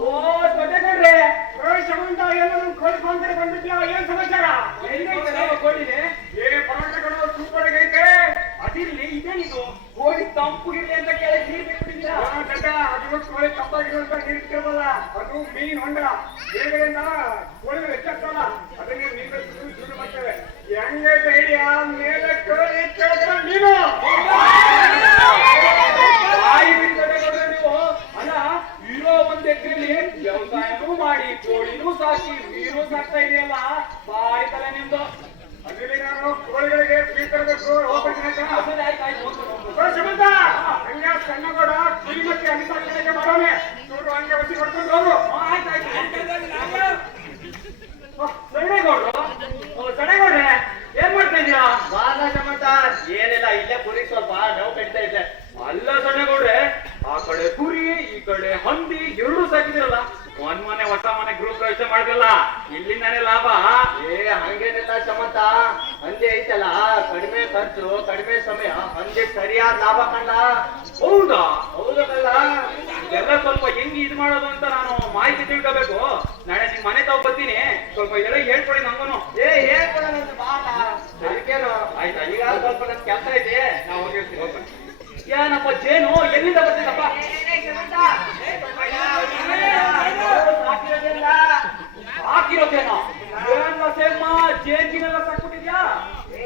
ಓ ಸೊಡ್ರೆ, ಕೋಳಿ ಕಾಂತಾರೆ ಬಂದಿದ್ಯಾ? ಏನ್ ಸಮಾಚಾರ? ಕೋಳಿನೇ ಸೂಪರ್ ಆಗೈತೆ. ಅದಿರ್ಲಿ, ಇದೇನಿದು ಕೋಳಿ ತಂಪುಗಿರ್ಲಿ ಅಂತ ಕೇಳಿ ನೀರ್ ಬಿಟ್ಟಿದ್ದೀರಾ? ಕೋಳಿ ತಂಪಾಗಿರೋ ನೀರ್ ಬಿಟ್ಟಿರಲ್ಲ, ಅದು ಮೀನ್ ಹೊಂಡ. ಬೇಡ ಮೇಲ್ಗಡೆಯಿಂದ ಕೋಳಿಗಳು ಹೆಚ್ಚಾಗ್ತಲ್ಲ ಅದನ್ನ ನೀರು ಶುರು ಮಾಡ್ತೇವೆ ಹೆಂಗೆ ಬೇಡಿಯ ಮೇಲೆ ಕೇಳಿದ್ರೆ ನೀನು ಬಾಯಿ ಬಿಡ್ತದೆ ನೋಡ್ರೆ ನೀವು ಅಲ್ಲ ಇರೋ ಒಂದ್ ಎಕರೆಲಿ ವ್ಯವಸಾಯನೂ ಮಾಡಿ ಕೋಳಿನೂ ಸಾಕಿ ನೀರು ಸಾಕ್ತಾ ಇದೆಯಲ್ಲ ಬಾಯಿ ತಲೆ ನಿಮ್ದು ಅದ್ರಲ್ಲಿ ನಾನು ಕೋಳಿಗಳಿಗೆ ಫೀಡ್ ತರಬೇಕು ಹೋಗ್ತೀನಿ ಹಂಗ ಸಣ್ಣಗೌಡ ಕುರಿಮಕ್ಕೆ ಅನಿಸಾಕಣೆಗೆ ಮಾಡೋನೆ ನೋಡ್ರು ಹಂಗೆ ಒಸಿ ಹೊಡ್ಕೊಂಡು ಹೋದ್ರು ಸಣ್ಣಗೌಡ್ರೆ ಏನ್ ಮಾಡ್ತಾ ಇದೀಯಾ ಬಾಲ ಸಮಂತ ಏನಿಲ್ಲ ಇಲ್ಲೇ ಕುರಿ ಸ್ವಲ್ಪ ನೋವು ಕಟ್ತಾ ಇದ್ದೆ. ಅಲ್ಲ ಸಣ್ಣಗೌಡ್ರೆ ಆ ಕಡೆ ಕುರಿ ಈ ಕಡೆ ಹಂದಿ ಎರಡೂ ಸಾಕಿದಿರಲ್ಲ ಒಂದ್ ಮನೆ ಹೊಸ ಮನೆ ಗೃಹ ಪ್ರವೇಶ ಮಾಡಿದ್ರಲ್ಲ ಇಲ್ಲಿಂದಾನೆ ಲಾಭ ಏ ಹಂಗೇನಿಲ್ಲ ಸಮಂತ ಹಂಗೆ ಐತಲ್ಲ ಕಡಿಮೆ ಖರ್ಚು ಕಡಿಮೆ ಸಮಯ ಹಂಗೆ ಸರಿಯಾದ ಲಾಭ ಕಂಡ. ಹೌದಾ ಹೌದಲ್ಲ ಎಲ್ಲ ಸ್ವಲ್ಪ ಹೆಂಗ್ ಇದ್ ಮಾಡೋದು ಅಂತ ನಾನು ಮಾಹಿತಿ ತಿಳ್ಕೋಬೇಕು ನಾಳೆ ನಿಮ್ ಮನೆ ತಾವ್ ಬರ್ತೀನಿ ಸ್ವಲ್ಪ ಇದೆಲ್ಲ ಹೇಳ್ಕೊಡಿ ನಂಗೂನು ಏ ಹೇಳ್ಕೊಡೋಣ ಬಾಲ ಅದಕ್ಕೇನು ಆಯ್ತಾ ಈಗ ಸ್ವಲ್ಪ ನನ್ ಕೆಲಸ ಐತಿ ನಾವು ಹೋಗಿರ್ತೀನಿ ಏನಪ್ಪ ಜೇನು ಎಲ್ಲಿಂದ ಬರ್ತಿದ್ದಪ್ಪ ಹಾಕಿರೋದೇನೋ ಏನ ಸೇಮ್ಮ ಜೇನ್ಗಿನೆಲ್ಲ ಸಾಕ್ಬಿಟ್ಟಿದ್ಯಾ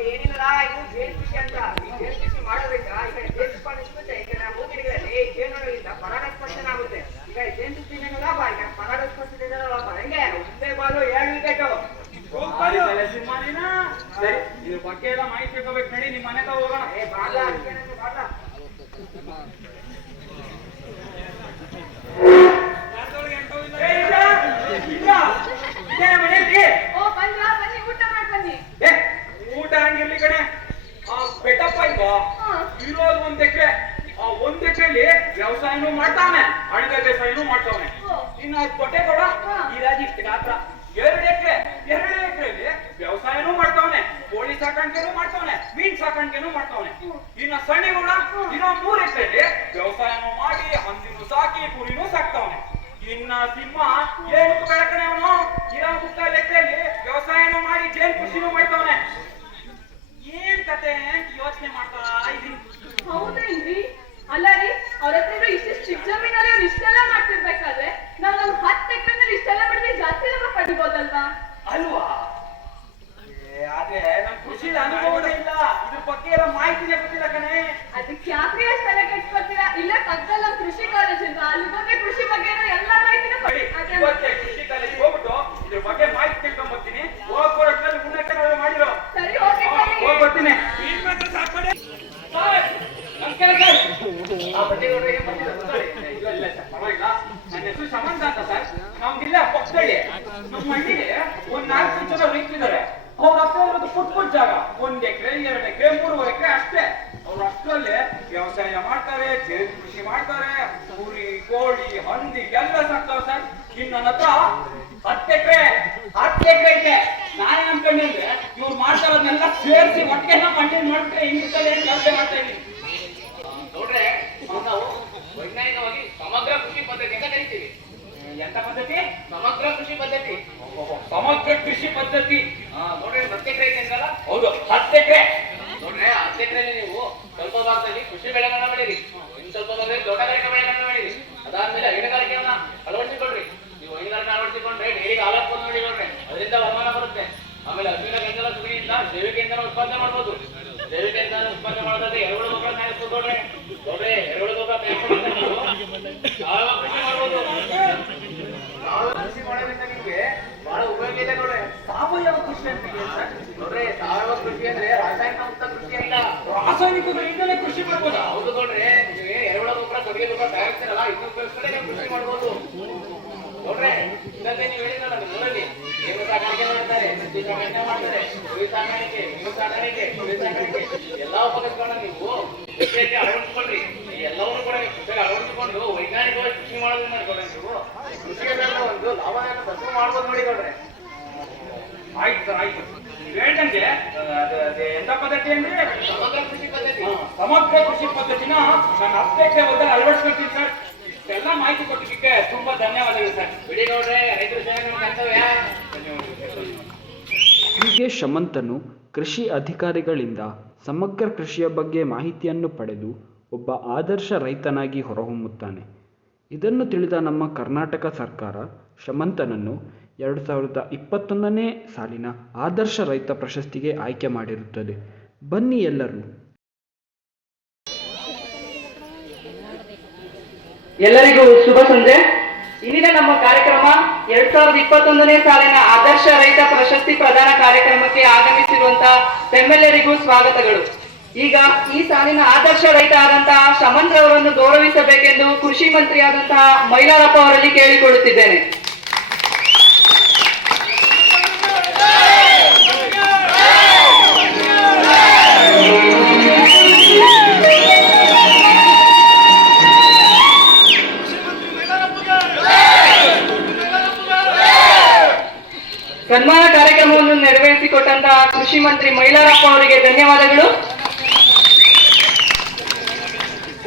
ಏನಿಲ್ಲ ಇದು ಜೇನು ಕೃಷಿ ಅಂತ ಈ ಜೇನು ಕೃಷಿ ಮಾಡೋದ್ರಿಂದ ಈಗ ಜೇನು ಪಾಲಿಸ್ಬಿಟ್ಟೆ ಈಗ ನಾವು ಮೂಗಿಡಿಗಳಲ್ಲಿ ಜೇನುಗಳಿಂದ ಪರಾಗಸ್ಪರ್ಶನ ಆಗುತ್ತೆ. ಈಗ ಜೇನು ಕೃಷಿ ಲಾಭ ಈಗ ಪರಾಗಸ್ಪರ್ಶದಿಂದ ಲಾಭ ಹೆಂಗೆ ಒಂದೇ ಬಾಲು 2 ವಿಕೆಟ್ ಸಿಂಹಾನಿನ ಸರಿ ಇದ್ರ ಬಗ್ಗೆ ಎಲ್ಲ ಮಾಹಿತಿ ತಿಳ್ಕೋಬೇಕು ನಡಿ ನಿಮ್ ಮನೆ ತಾವ್ ಹೋಗೋಣ ಏ ಬಾಲ ಅದಕ್ಕೆ ಬಾಲ ಓ ಬಂದ್ರಾ ಬನ್ನಿ ಊಟ ಮಾಡಿ ಬನ್ನಿ. ಊಟ ಹಂಗಿರ್ಲಿ ಕಣೆ ಬೆಟ್ಟಪ್ಪ ಇಲ್ವಾ ಇರೋದು 1 ಎಕರೆ ಆ 1 ಎಕರೆಲಿ ವ್ಯವಸಾಯನೂ ಮಾಡ್ತಾನೆ ಅಡುಗೆ ಬೇಸಾಯನೂ ಮಾಡ್ತಾವನೆ ಇನ್ನು ಕೊಟ್ಟೆ ಕೊಡ ಈ ರಾಜಿ ಇಷ್ಟ ಗಾತ್ರ 2 ಎಕರೆಲಿ ವ್ಯವಸಾಯನೂ ಮಾಡ್ತಾವನೆ ಕೋಳಿ ಸಾಕಾಣಿಕೆನೂ ಮಾಡ್ತಾವನೆ ಮೀನ್ ಸಾಕಾಣಿಕೆನೂ ಮಾಡ್ತಾವನೆ ಇನ್ನು ಸಣ್ಣಿಗೌಡ ಇರೋ 3 ಎಕರೆಲಿ ವ್ಯವಸಾಯನೂ ಮಾಡಿ ಹಂದಿನೂ ಸಾಕಿ ಕುರಿನೂ ಸಾಕ್ತಾವನೆ ಇನ್ನ ಸಿಂಹ ಏನು ಬೆಳಕಣೆ ಅವನು ಇರೋ 3 ಎಕರೆಲಿ ವ್ಯವಸಾಯನೂ ಮಾಡಿ ಜೇನ್ ಕೃಷಿನೂ ಮಾಡ್ತಾವನೆ ಏನ್ ಕತೆ ಅಂತ ಯೋಚನೆ ಮಾಡ್ತಾ ಇದೀನಿ. ಹೌದೇನ್ರಿ ಅಲ್ಲ ರೀ ಅವ್ರ ಹತ್ರ ಇಷ್ಟಿಷ್ಟು ಚಿಕ್ಕ ಜಮೀನಲ್ಲಿ ಅವ್ರು ಇಷ್ಟೆಲ್ಲ ಮಾಡ್ತಿರ್ಬೇಕಾದ್ರೆ ನಾವು ನಮ್ 10 ಎಕರೆನಲ್ಲಿ ಇಷ್ಟೆಲ್ಲ ಮಾಡಿದ್ರೆ ಜಾಸ್ತಿ ಲಾಭ ಪಡಿಬೋದಲ್ವಾ ಅಲ್ವಾ ಆದ್ರೆ ನಮ್ ಕೃಷಿ ಅನುಭವನೇ ಇಲ್ಲ ಇದ್ರ ಬಗ್ಗೆ ಎಲ್ಲ ಮಾಹಿತಿನೇ ಗೊತ್ತಿಲ್ಲ ಕಣೆ ಅದಕ್ಕೆ ಯಾಕ್ರಿ ಅಷ್ಟು ತಲೆ ಕೆಡ್ಸ್ಕೊತೀರಾ ಇಲ್ಲೇ ಪಕ್ಕದಲ್ಲಿ ನಮ್ ಕೃಷಿ ಕಾಲೇಜ್ ಇಲ್ವಾ ಅಲ್ಲಿ ಬಂದ್ರೆ ಕೃಷಿ ಬಗ್ಗೆ ಇರೋ ಎಲ್ಲ ಮಾಹಿತಿನೂ ಬಡಿ, ಇವತ್ತೇ ಕೃಷಿ ಕಾಲೇಜ್ ಹೋಗ್ಬಿಟ್ಟು ಇದ್ರ ಬಗ್ಗೆ ಮಾಹಿತಿ ತಿಳ್ಕೊಂಡ್ ಬರ್ತೀನಿ ಹೋಗ್ಬರೋಷ್ಟ್ರಲ್ಲಿ ಉನ್ನತ ಮಾಡಿರೋ ಸರಿ ಹೋಗಿ ಹೋಗ್ ಬರ್ತೀನಿ ನನ್ನ ಹೆಸರು ಸಮಂತ ಅಂತ ಸರ್ ನಮ್ಗಿಲ್ಲ ಪಕ್ಕದಲ್ಲಿ ನಮ್ಮ ಹಳ್ಳಿಲಿ 4 ಜನ ರೈತರಿದ್ದಾರೆ ಅವ್ರ ಹತ್ರ ಇರೋದು ಪುಟ್ ಜಾಗ 1 ಎಕರೆ 2 ಎಕರೆ 3 ಎಕರೆ ಅಷ್ಟೇ ಅವ್ರು ಅಷ್ಟರಲ್ಲಿ ವ್ಯವಸಾಯ ಮಾಡ್ತಾರೆ ಜೇನು ಕೃಷಿ ಮಾಡ್ತಾರೆ ಕುರಿ ಕೋಳಿ ಹಂದಿ ಎಲ್ಲ ಸಾಕ್ತಾರೆ ಸರ್ ಇನ್ನು ನನ್ನ ಹತ್ರ 10 ಎಕರೆ ಐತೆ ನಾನೇ ಅನ್ಕೊಂಡೆ ಅಂದ್ರೆ ಇವ್ರು ಮಾಡ್ತಾರೋದನ್ನೆಲ್ಲ ಸೇರಿಸಿ ಒಟ್ಟಿಗೆ ಕಂಟೈನ್ ಮಾಡ್ತಾರೆ ಹಿಂಗಿರ್ತದೆ ಕೆಲಸ ಮಾಡ್ತಾ ಇದೀನಿ ನೋಡ್ರೆ ನಾವು ವೈಜ್ಞಾನಿಕವಾಗಿ ಸಮಗ್ರ ಕೃಷಿ ಪದ್ಧತಿ ಅಂತ ಕರಿತೀವಿ. ಎಂತ ಪದ್ಧತಿ ಸಮಗ್ರ ಕೃಷಿ ಪದ್ಧತಿ. ಸಮಗ್ರ ಕೃಷಿ ಪದ್ಧತಿ ನೋಡ್ರಿ 10 ಎಕರೆ ಐತೆ ಅಂದ್ರಲ್ಲ ಹೌದು 10 ಎಕರೆ ನೋಡ್ರೆ 10 ಎಕರೆಯಲ್ಲಿ ನೀವು ಸ್ವಲ್ಪ ಭಾಗದಲ್ಲಿ ಕೃಷಿ ಬೆಳೆಗಳನ್ನ ಮಾಡಿರಿ ಇನ್ನು ಸ್ವಲ್ಪ ಭಾಗದಲ್ಲಿ ತೋಟಗಾರಿಕೆ ಬೆಳೆಗಳನ್ನ ಮಾಡಿರಿ ಅದಾದ್ಮೇಲೆ ಹೈನುಗಾರಿಕೆಯನ್ನ ಅಳವಡಿಸಿಕೊಳ್ಳ್ರಿ ನೀವು ಹೈನುಗಾರಿಕೆ ಅಳವಡಿಸಿಕೊಂಡ್ರೆ ಡೈರಿಗೆ ಹಾಲು ಹಾಕೊಂಡು ನೋಡಿ ನೋಡ್ರಿ ಅದರಿಂದ ವರಮಾನ ಬರುತ್ತೆ. ಆಮೇಲೆ ಹಸುವಿನ ಗಂಜಲ ಸುಗಿಯಿಂದ ಜೈವಿಕೆಯಿಂದ ಉತ್ಪಾದನೆ ಮಾಡ್ಬೋದು. ಜೈವಿಕೆಯಿಂದ ಉತ್ಪಾದನೆ ಮಾಡೋದಾದ್ರೆ ಎರೆಹುಳು ಗೊಬ್ಬರ ತಯಾರಿಸ್ಬೋದು ನೋಡ್ರಿ ಎರೆಹುಳು ಗೊಬ್ಬರ ತಯಾರಿಸ್ಕೊಂಡು ನೀವು ಸಾವಯವ ಕೃಷಿ ಮಾಡ್ಬೋದು. ಸಾವಯವ ಕೃಷಿ ಮಾಡೋದ್ರಿಂದ ನಿಮ್ಗೆ ಬಹಳ ಉಪಯೋಗ ಇದೆ ನೋಡ್ರಿ. ಸಾವಯವ ಕೃಷಿ ಅಂತ ಏನ್ ಸರ್ ನೋಡ್ರಿ ಸಾವಯವ ಕೃಷಿ ಅಂದ್ರೆ ರಾಸಾಯನಿಕ ಮುಕ್ತ ಕೃಷಿ ಅಲ್ಲ. ರಾಸಾಯನಿಕಗಳಿಂದಲೇ ಕೃಷಿ ಮಾಡ್ಬೋದಾ ಹೌದು ನೋಡ್ರಿ ನೀವು ಎರೆಹುಳ ಗೊಬ್ಬರ ಕೊಟ್ಟಿಗೆ ಗೊಬ್ಬರ ತಯಾರಿಸ್ತಾರಲ್ಲ ಇದಕ್ಕೋಸ್ಕರ ನೀವು ಕೃಷಿ ಮಾಡ್ಬೋದು ನೋಡ್ರಿ. ಇದಲ್ಲದೆ ನೀವು ಹೇಳಿದ್ರಲ್ಲ ನಿಮ್ಮೂರಲ್ಲಿ ಏನು ಸಾಕಾಣಿಕೆ ಮಾಡ್ತಾರೆ ಹಂದಿ ಸಾಕಾಣಿಕೆ ಮಾಡ್ತಾರೆ ಕುರಿ ಸಾಕಾಣಿಕೆ ಮೀನು ಸಾಕಾಣಿಕೆ ಕುರಿ ಸಾಕಾಣಿಕೆ ಎಲ್ಲಾ ಉಪಕರಣಗಳನ್ನ ನೀವು ಕೃಷಿಯಲ್ಲಿ ಅಳವಡಿಸ್ಕೊಳ್ರಿ. ಈ ಎಲ್ಲವನ್ನೂ ಕೂಡ ನೀವು ಕೃಷಿಯಲ್ಲಿ ಅಳವಡಿಸಿಕೊಂಡು ವೈಜ್ಞಾನಿಕವಾಗಿ ಕೃಷಿ ಮಾಡೋದ್ರಿಂದ ಅನ್ಕೊಂಡ್ರೆ ನೀವು ಕೃಷಿಯನ್ನ ಒಂದು ಲಾಭದಾಯಕ ಬಸ್ಸು ಮಾಡ್ಬೋದು ನೋಡಿ ನೋಡ್ರಿ. ಆಯ್ತು ಸರ್ ಆಯ್ತು ನೀವ್ ಹೇಳ್ದಂಗೆ ಎಂತ ಪದ್ಧತಿ ಅಂದ್ರೆ ಸಮಗ್ರ ಕೃಷಿ ಪದ್ಧತಿ. ಸಮಗ್ರ ಕೃಷಿ ಪದ್ಧತಿನ ನಾನು 10 ಎಕರೆ ಹೊಲದಲ್ಲಿ ಅಳವಡಿಸ್ಕೊಳ್ತೀನಿ ಸರ್ ಇಷ್ಟೆಲ್ಲ ಮಾಹಿತಿ ಕೊಟ್ಟಿದ್ದಕ್ಕೆ ತುಂಬಾ ಧನ್ಯವಾದಗಳು ಸರ್ ಬಿಡಿ ನೋಡ್ರೆ ರೈತರು ಸೇವೆ ನಿಮ್ಮ ಕರ್ತವ್ಯ. ಹೀಗೆ ಶಮಂತನು ಕೃಷಿ ಅಧಿಕಾರಿಗಳಿಂದ ಸಮಗ್ರ ಕೃಷಿಯ ಬಗ್ಗೆ ಮಾಹಿತಿಯನ್ನು ಪಡೆದು ಒಬ್ಬ ಆದರ್ಶ ರೈತನಾಗಿ ಹೊರಹೊಮ್ಮುತ್ತಾನೆ. ಇದನ್ನು ತಿಳಿದ ನಮ್ಮ ಕರ್ನಾಟಕ ಸರ್ಕಾರ ಶಮಂತನನ್ನು 2021ನೇ ಸಾಲಿನ ಆದರ್ಶ ರೈತ ಪ್ರಶಸ್ತಿಗೆ ಆಯ್ಕೆ ಮಾಡಿರುತ್ತದೆ. ಬನ್ನಿ ಎಲ್ಲರೂ. ಎಲ್ಲರಿಗೂ ಶುಭ ಸಂಜೆ. ಇಂದಿನ ನಮ್ಮ ಕಾರ್ಯಕ್ರಮ 2021ನೇ ಸಾಲಿನ ಆದರ್ಶ ರೈತ ಪ್ರಶಸ್ತಿ ಪ್ರದಾನ ಕಾರ್ಯಕ್ರಮಕ್ಕೆ ಆಗಮಿಸಿರುವಂತಹ ತಮ್ಮೆಲ್ಲರಿಗೂ ಸ್ವಾಗತಗಳು. ಈಗ ಈ ಸಾಲಿನ ಆದರ್ಶ ರೈತ ಆದಂತಹ ಶಮಂತ್ರವರನ್ನು ಗೌರವಿಸಬೇಕೆಂದು ಕೃಷಿ ಮಂತ್ರಿ ಆದಂತಹ ಮೈಲಾರಪ್ಪ ಅವರಲ್ಲಿ ಕೇಳಿಕೊಳ್ಳುತ್ತಿದ್ದೇನೆ. ಸನ್ಮಾನ ಕಾರ್ಯಕ್ರಮವನ್ನು ನೆರವೇರಿಸಿಕೊಟ್ಟಂತಹ ಕೃಷಿ ಮಂತ್ರಿ ಮೈಲಾರಪ್ಪ ಅವರಿಗೆ ಧನ್ಯವಾದಗಳು.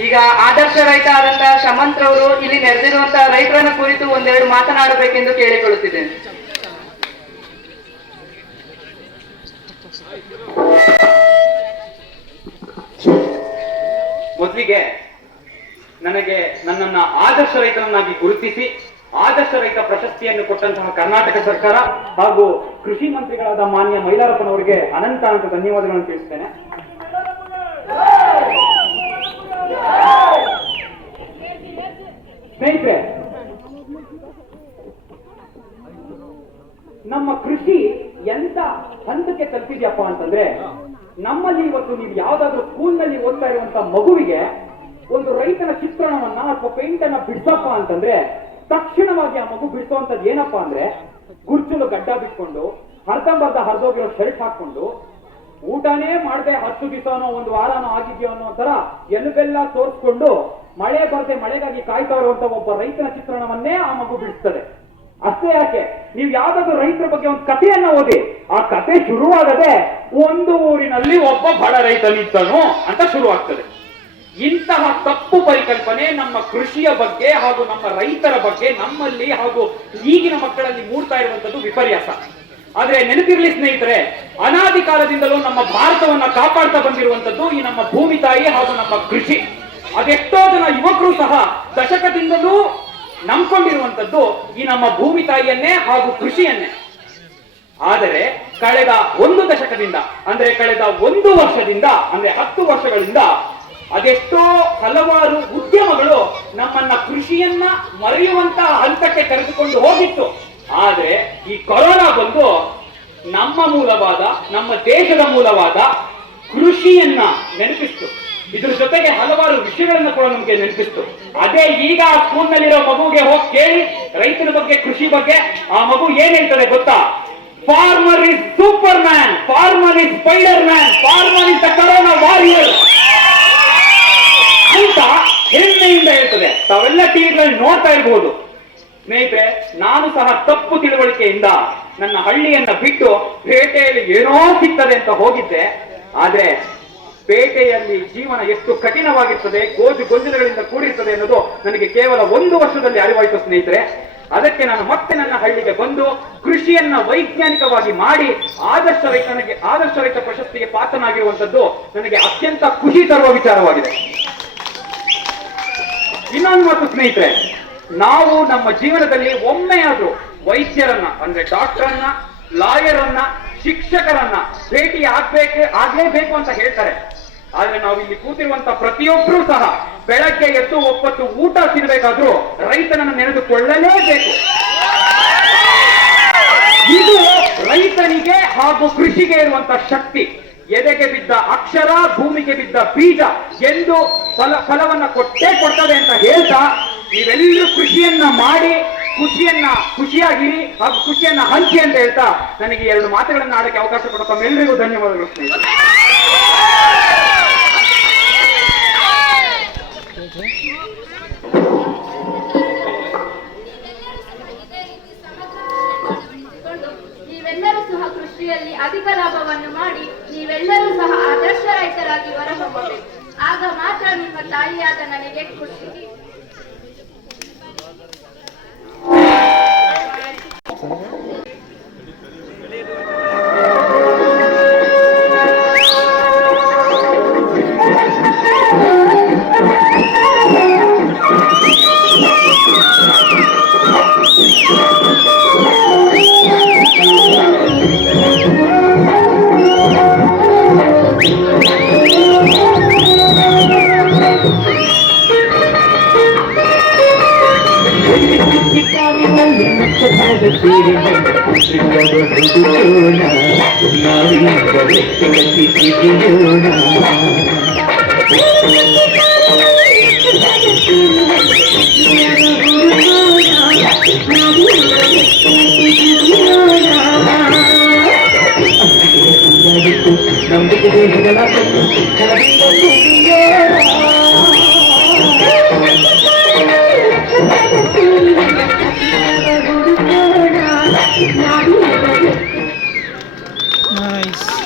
ಈಗ ಆದರ್ಶ ರೈತ ಆದಂತಹ ಶಮಂತ್ರವರು ಇಲ್ಲಿ ನೆರೆದಿರುವಂತಹ ರೈತರನ್ನ ಕುರಿತು ಒಂದೆರಡು ಮಾತನಾಡಬೇಕೆಂದು ಕೇಳಿಕೊಳ್ಳುತ್ತಿದ್ದೇನೆ. ಮೊದಲಿಗೆ ನನಗೆ ನನ್ನನ್ನ ಆದರ್ಶ ರೈತನನ್ನಾಗಿ ಗುರುತಿಸಿ ಆದರ್ಶ ರೈತ ಪ್ರಶಸ್ತಿಯನ್ನು ಕೊಟ್ಟಂತಹ ಕರ್ನಾಟಕ ಸರ್ಕಾರ ಹಾಗೂ ಕೃಷಿ ಮಂತ್ರಿಗಳಾದ ಮಾನ್ಯ ಮೈಲಾರಪ್ಪನವರಿಗೆ ಅನಂತ ಧನ್ಯವಾದಗಳನ್ನು ತಿಳಿಸ್ತೇನೆ. ಸ್ನೇಹಿತರೆ, ನಮ್ಮ ಕೃಷಿ ಎಂತ ಹಂತಕ್ಕೆ ತಲುಪಿದ್ಯಪ್ಪ ಅಂತಂದ್ರೆ, ನಮ್ಮಲ್ಲಿ ಇವತ್ತು ನೀವು ಯಾವ್ದಾದ್ರು ಸ್ಕೂಲ್ನಲ್ಲಿ ಓದ್ತಾ ಇರುವಂತ ಮಗುವಿಗೆ ಒಂದು ರೈತನ ಚಿತ್ರಣವನ್ನ ಅಥವಾ ಪೇಂಟ್ ಅನ್ನ ಬಿಡ್ಸಪ್ಪ ಅಂತಂದ್ರೆ ತಕ್ಷಣವಾಗಿ ಆ ಮಗು ಬಿಡಿಸುವಂತದ್ದು ಏನಪ್ಪಾ ಅಂದ್ರೆ, ಗುರ್ಚಲು ಗಡ್ಡ ಬಿಟ್ಕೊಂಡು ಹರ್ಧಂಬರ್ಧ ಹರಿದೋಗಿರೋ ಶರ್ಟ್ ಹಾಕೊಂಡು ಊಟನೇ ಮಾಡದೆ 10 ದಿವಸನೋ ಒಂದು ವಾರನೋ ಆಗಿದ್ಯೋ ಅನ್ನೋ ತರ ಎಲುಬೆಲ್ಲ ತೋರಿಸ್ಕೊಂಡು ಮಳೆ ಬರ್ದೆ ಮಳೆಗಾಗಿ ಕಾಯ್ತಾ ಇರುವಂತ ಒಬ್ಬ ರೈತನ ಚಿತ್ರಣವನ್ನೇ ಆ ಮಗು ಬಿಡಿಸ್ತದೆ. ಅಷ್ಟೇ ಯಾಕೆ, ನೀವು ಯಾವ್ದಾದ್ರು ರೈತರ ಬಗ್ಗೆ ಒಂದು ಕಥೆಯನ್ನ ಓದಿ, ಆ ಕಥೆ ಶುರುವಾಗದೆ ಒಂದು ಊರಿನಲ್ಲಿ ಒಬ್ಬ ಬಡ ರೈತನಿದ್ದನು ಅಂತ ಶುರುವಾಗ್ತದೆ. ಇಂತಹ ತಪ್ಪು ಪರಿಕಲ್ಪನೆ ನಮ್ಮ ಕೃಷಿಯ ಬಗ್ಗೆ ಹಾಗೂ ನಮ್ಮ ರೈತರ ಬಗ್ಗೆ ನಮ್ಮಲ್ಲಿ ಹಾಗೂ ಈಗಿನ ಮಕ್ಕಳಲ್ಲಿ ಮೂಡ್ತಾ ಇರುವಂತದ್ದು ವಿಪರ್ಯಾಸ. ಆದ್ರೆ ನೆನಪಿರ್ಲಿ ಸ್ನೇಹಿತರೆ, ಅನಾದಿ ಕಾಲದಿಂದಲೂ ನಮ್ಮ ಭಾರತವನ್ನ ಕಾಪಾಡ್ತಾ ಬಂದಿರುವಂತದ್ದು ಈ ನಮ್ಮ ಭೂಮಿ ತಾಯಿ ಹಾಗೂ ನಮ್ಮ ಕೃಷಿ. ಅದೆಷ್ಟೋ ಜನ ಯುವಕರು ಸಹ ದಶಕದಿಂದಲೂ ನಂಬ್ಕೊಂಡಿರುವಂತದ್ದು ಈ ನಮ್ಮ ಭೂಮಿ ತಾಯಿಯನ್ನೇ ಹಾಗೂ ಕೃಷಿಯನ್ನೇ. ಆದರೆ ಕಳೆದ ಒಂದು ದಶಕದಿಂದ ಅಂದ್ರೆ ಕಳೆದ 1 ವರ್ಷದಿಂದ ಅಂದ್ರೆ 10 ವರ್ಷಗಳಿಂದ ಅದೆಷ್ಟೋ ಹಲವಾರು ಉದ್ಯಮಗಳು ನಮ್ಮನ್ನ ಕೃಷಿಯನ್ನ ಮರೆಯುವಂತಹ ಹಂತಕ್ಕೆ ಕರೆದುಕೊಂಡು ಹೋಗಿತ್ತು. ಆದ್ರೆ ಈ ಕೊರೋನಾ ಬಂದು ನಮ್ಮ ಮೂಲವಾದ, ನಮ್ಮ ದೇಶದ ಮೂಲವಾದ ಕೃಷಿಯನ್ನ ನೆನಪಿಸ್ತು. ಇದ್ರ ಜೊತೆಗೆ ಹಲವಾರು ವಿಷಯಗಳನ್ನ ಕೂಡ ನಮ್ಗೆ ನೆನಪಿಸ್ತು. ಅದೇ ಈಗ ಸ್ಕೂಲ್ನಲ್ಲಿರೋ ಮಗುಗೆ ಹೋಗಿ ಕೇಳಿ ರೈತನ ಬಗ್ಗೆ, ಕೃಷಿ ಬಗ್ಗೆ, ಆ ಮಗು ಏನ್ ಹೇಳ್ತಾರೆ ಗೊತ್ತಾ? Farmer is Superman, farmer is spiderman, farmer is the corona warrior ಅಂತ ಹೆಮ್ಮೆಯಿಂದ ಹೇಳ್ತದೆ. ತಾವೆಲ್ಲ ಟಿವಿಗಳಲ್ಲಿ ನೋಡ್ತಾ ಇರಬಹುದು. ಸ್ನೇಹಿತರೆ, ನಾನು ಸಹ ತಪ್ಪು ತಿಳುವಳಿಕೆಯಿಂದ ನನ್ನ ಹಳ್ಳಿಯನ್ನ ಬಿಟ್ಟು ಪೇಟೆಯಲ್ಲಿ ಏನೋ ಸಿಗ್ತದೆ ಅಂತ ಹೋಗಿದ್ದೆ. ಆದ್ರೆ ಪೇಟೆಯಲ್ಲಿ ಜೀವನ ಎಷ್ಟು ಕಠಿಣವಾಗಿರ್ತದೆ, ಗೋಜು ಗೊಂದಲಗಳಿಂದ ಕೂಡಿರ್ತದೆ ಅನ್ನೋದು ನನಗೆ ಕೇವಲ 1 ವರ್ಷದಲ್ಲಿ ಅರಿವಾಯಿತು ಸ್ನೇಹಿತರೆ. ಅದಕ್ಕೆ ನಾನು ಮತ್ತೆ ನನ್ನ ಹಳ್ಳಿಗೆ ಬಂದು ಕೃಷಿಯನ್ನ ವೈಜ್ಞಾನಿಕವಾಗಿ ಮಾಡಿ ಆದರ್ಶ ರೈತ ಪ್ರಶಸ್ತಿಗೆ ಪಾತ್ರನಾಗಿರುವಂತದ್ದು ನನಗೆ ಅತ್ಯಂತ ಖುಷಿ ತರುವ ವಿಚಾರವಾಗಿದೆ. ಇನ್ನೊಂದು ಮಾತು ಸ್ನೇಹಿತರೆ, ನಾವು ನಮ್ಮ ಜೀವನದಲ್ಲಿ ಒಮ್ಮೆಯಾದ್ರೂ ವೈದ್ಯರನ್ನ ಅಂದ್ರೆ ಡಾಕ್ಟರನ್ನ, ಲಾಯರ್ ಅನ್ನ, ಶಿಕ್ಷಕರನ್ನ ಭೇಟಿ ಆಗ್ಲೇಬೇಕು ಅಂತ ಹೇಳ್ತಾರೆ. ಆದ್ರೆ ನಾವು ಇಲ್ಲಿ ಕೂತಿರುವಂತ ಪ್ರತಿಯೊಬ್ಬರೂ ಸಹ ಬೆಳಗ್ಗೆ ಎದ್ದು ಒಪ್ಪತ್ತು ಊಟ ತಿನ್ಬೇಕಾದ್ರೂ ರೈತನನ್ನು ನೆನೆದುಕೊಳ್ಳಲೇಬೇಕು. ಇದು ರೈತನಿಗೆ ಹಾಗೂ ಕೃಷಿಗೆ ಇರುವಂತ ಶಕ್ತಿ. ಎದೆಗೆ ಬಿದ್ದ ಅಕ್ಷರ, ಭೂಮಿಗೆ ಬಿದ್ದ ಬೀಜ ಎಂದು ಫಲವನ್ನ ಕೊಡ್ತದೆ ಅಂತ ಹೇಳ್ತಾ, ನೀವೆಲ್ಲರೂ ಕೃಷಿಯನ್ನ ಮಾಡಿ ಖುಷಿಯಾಗಿರಿ ಹಾಗೂ ಖುಷಿಯನ್ನ ಹಂಚಿ ಅಂತ ಹೇಳ್ತಾ ನನಗೆ 2 ಮಾತುಗಳನ್ನ ಆಡಕ್ಕೆ ಅವಕಾಶ ಕೊಟ್ಟ ತಮ್ಮೆಲ್ಲರಿಗೂ ಧನ್ಯವಾದಗಳು ಸ್ನೇಹಿತರೆ. ನೀವೆಲ್ಲರೂ ಸಹ ಕೃಷಿಯಲ್ಲಿ ಅಧಿಕ ಲಾಭವನ್ನು ಮಾಡಿ ನೀವೆಲ್ಲರೂ ಸಹ ಆದರ್ಶ ರೈತರಾಗಿ ಹೊರಹೊಮ್ಮಬೇಕು. ಆಗ ಮಾತ್ರ ನಿಮ್ಮ ತಾಯಿಯಾದ ನನಗೆ ಖುಷಿ. Nice.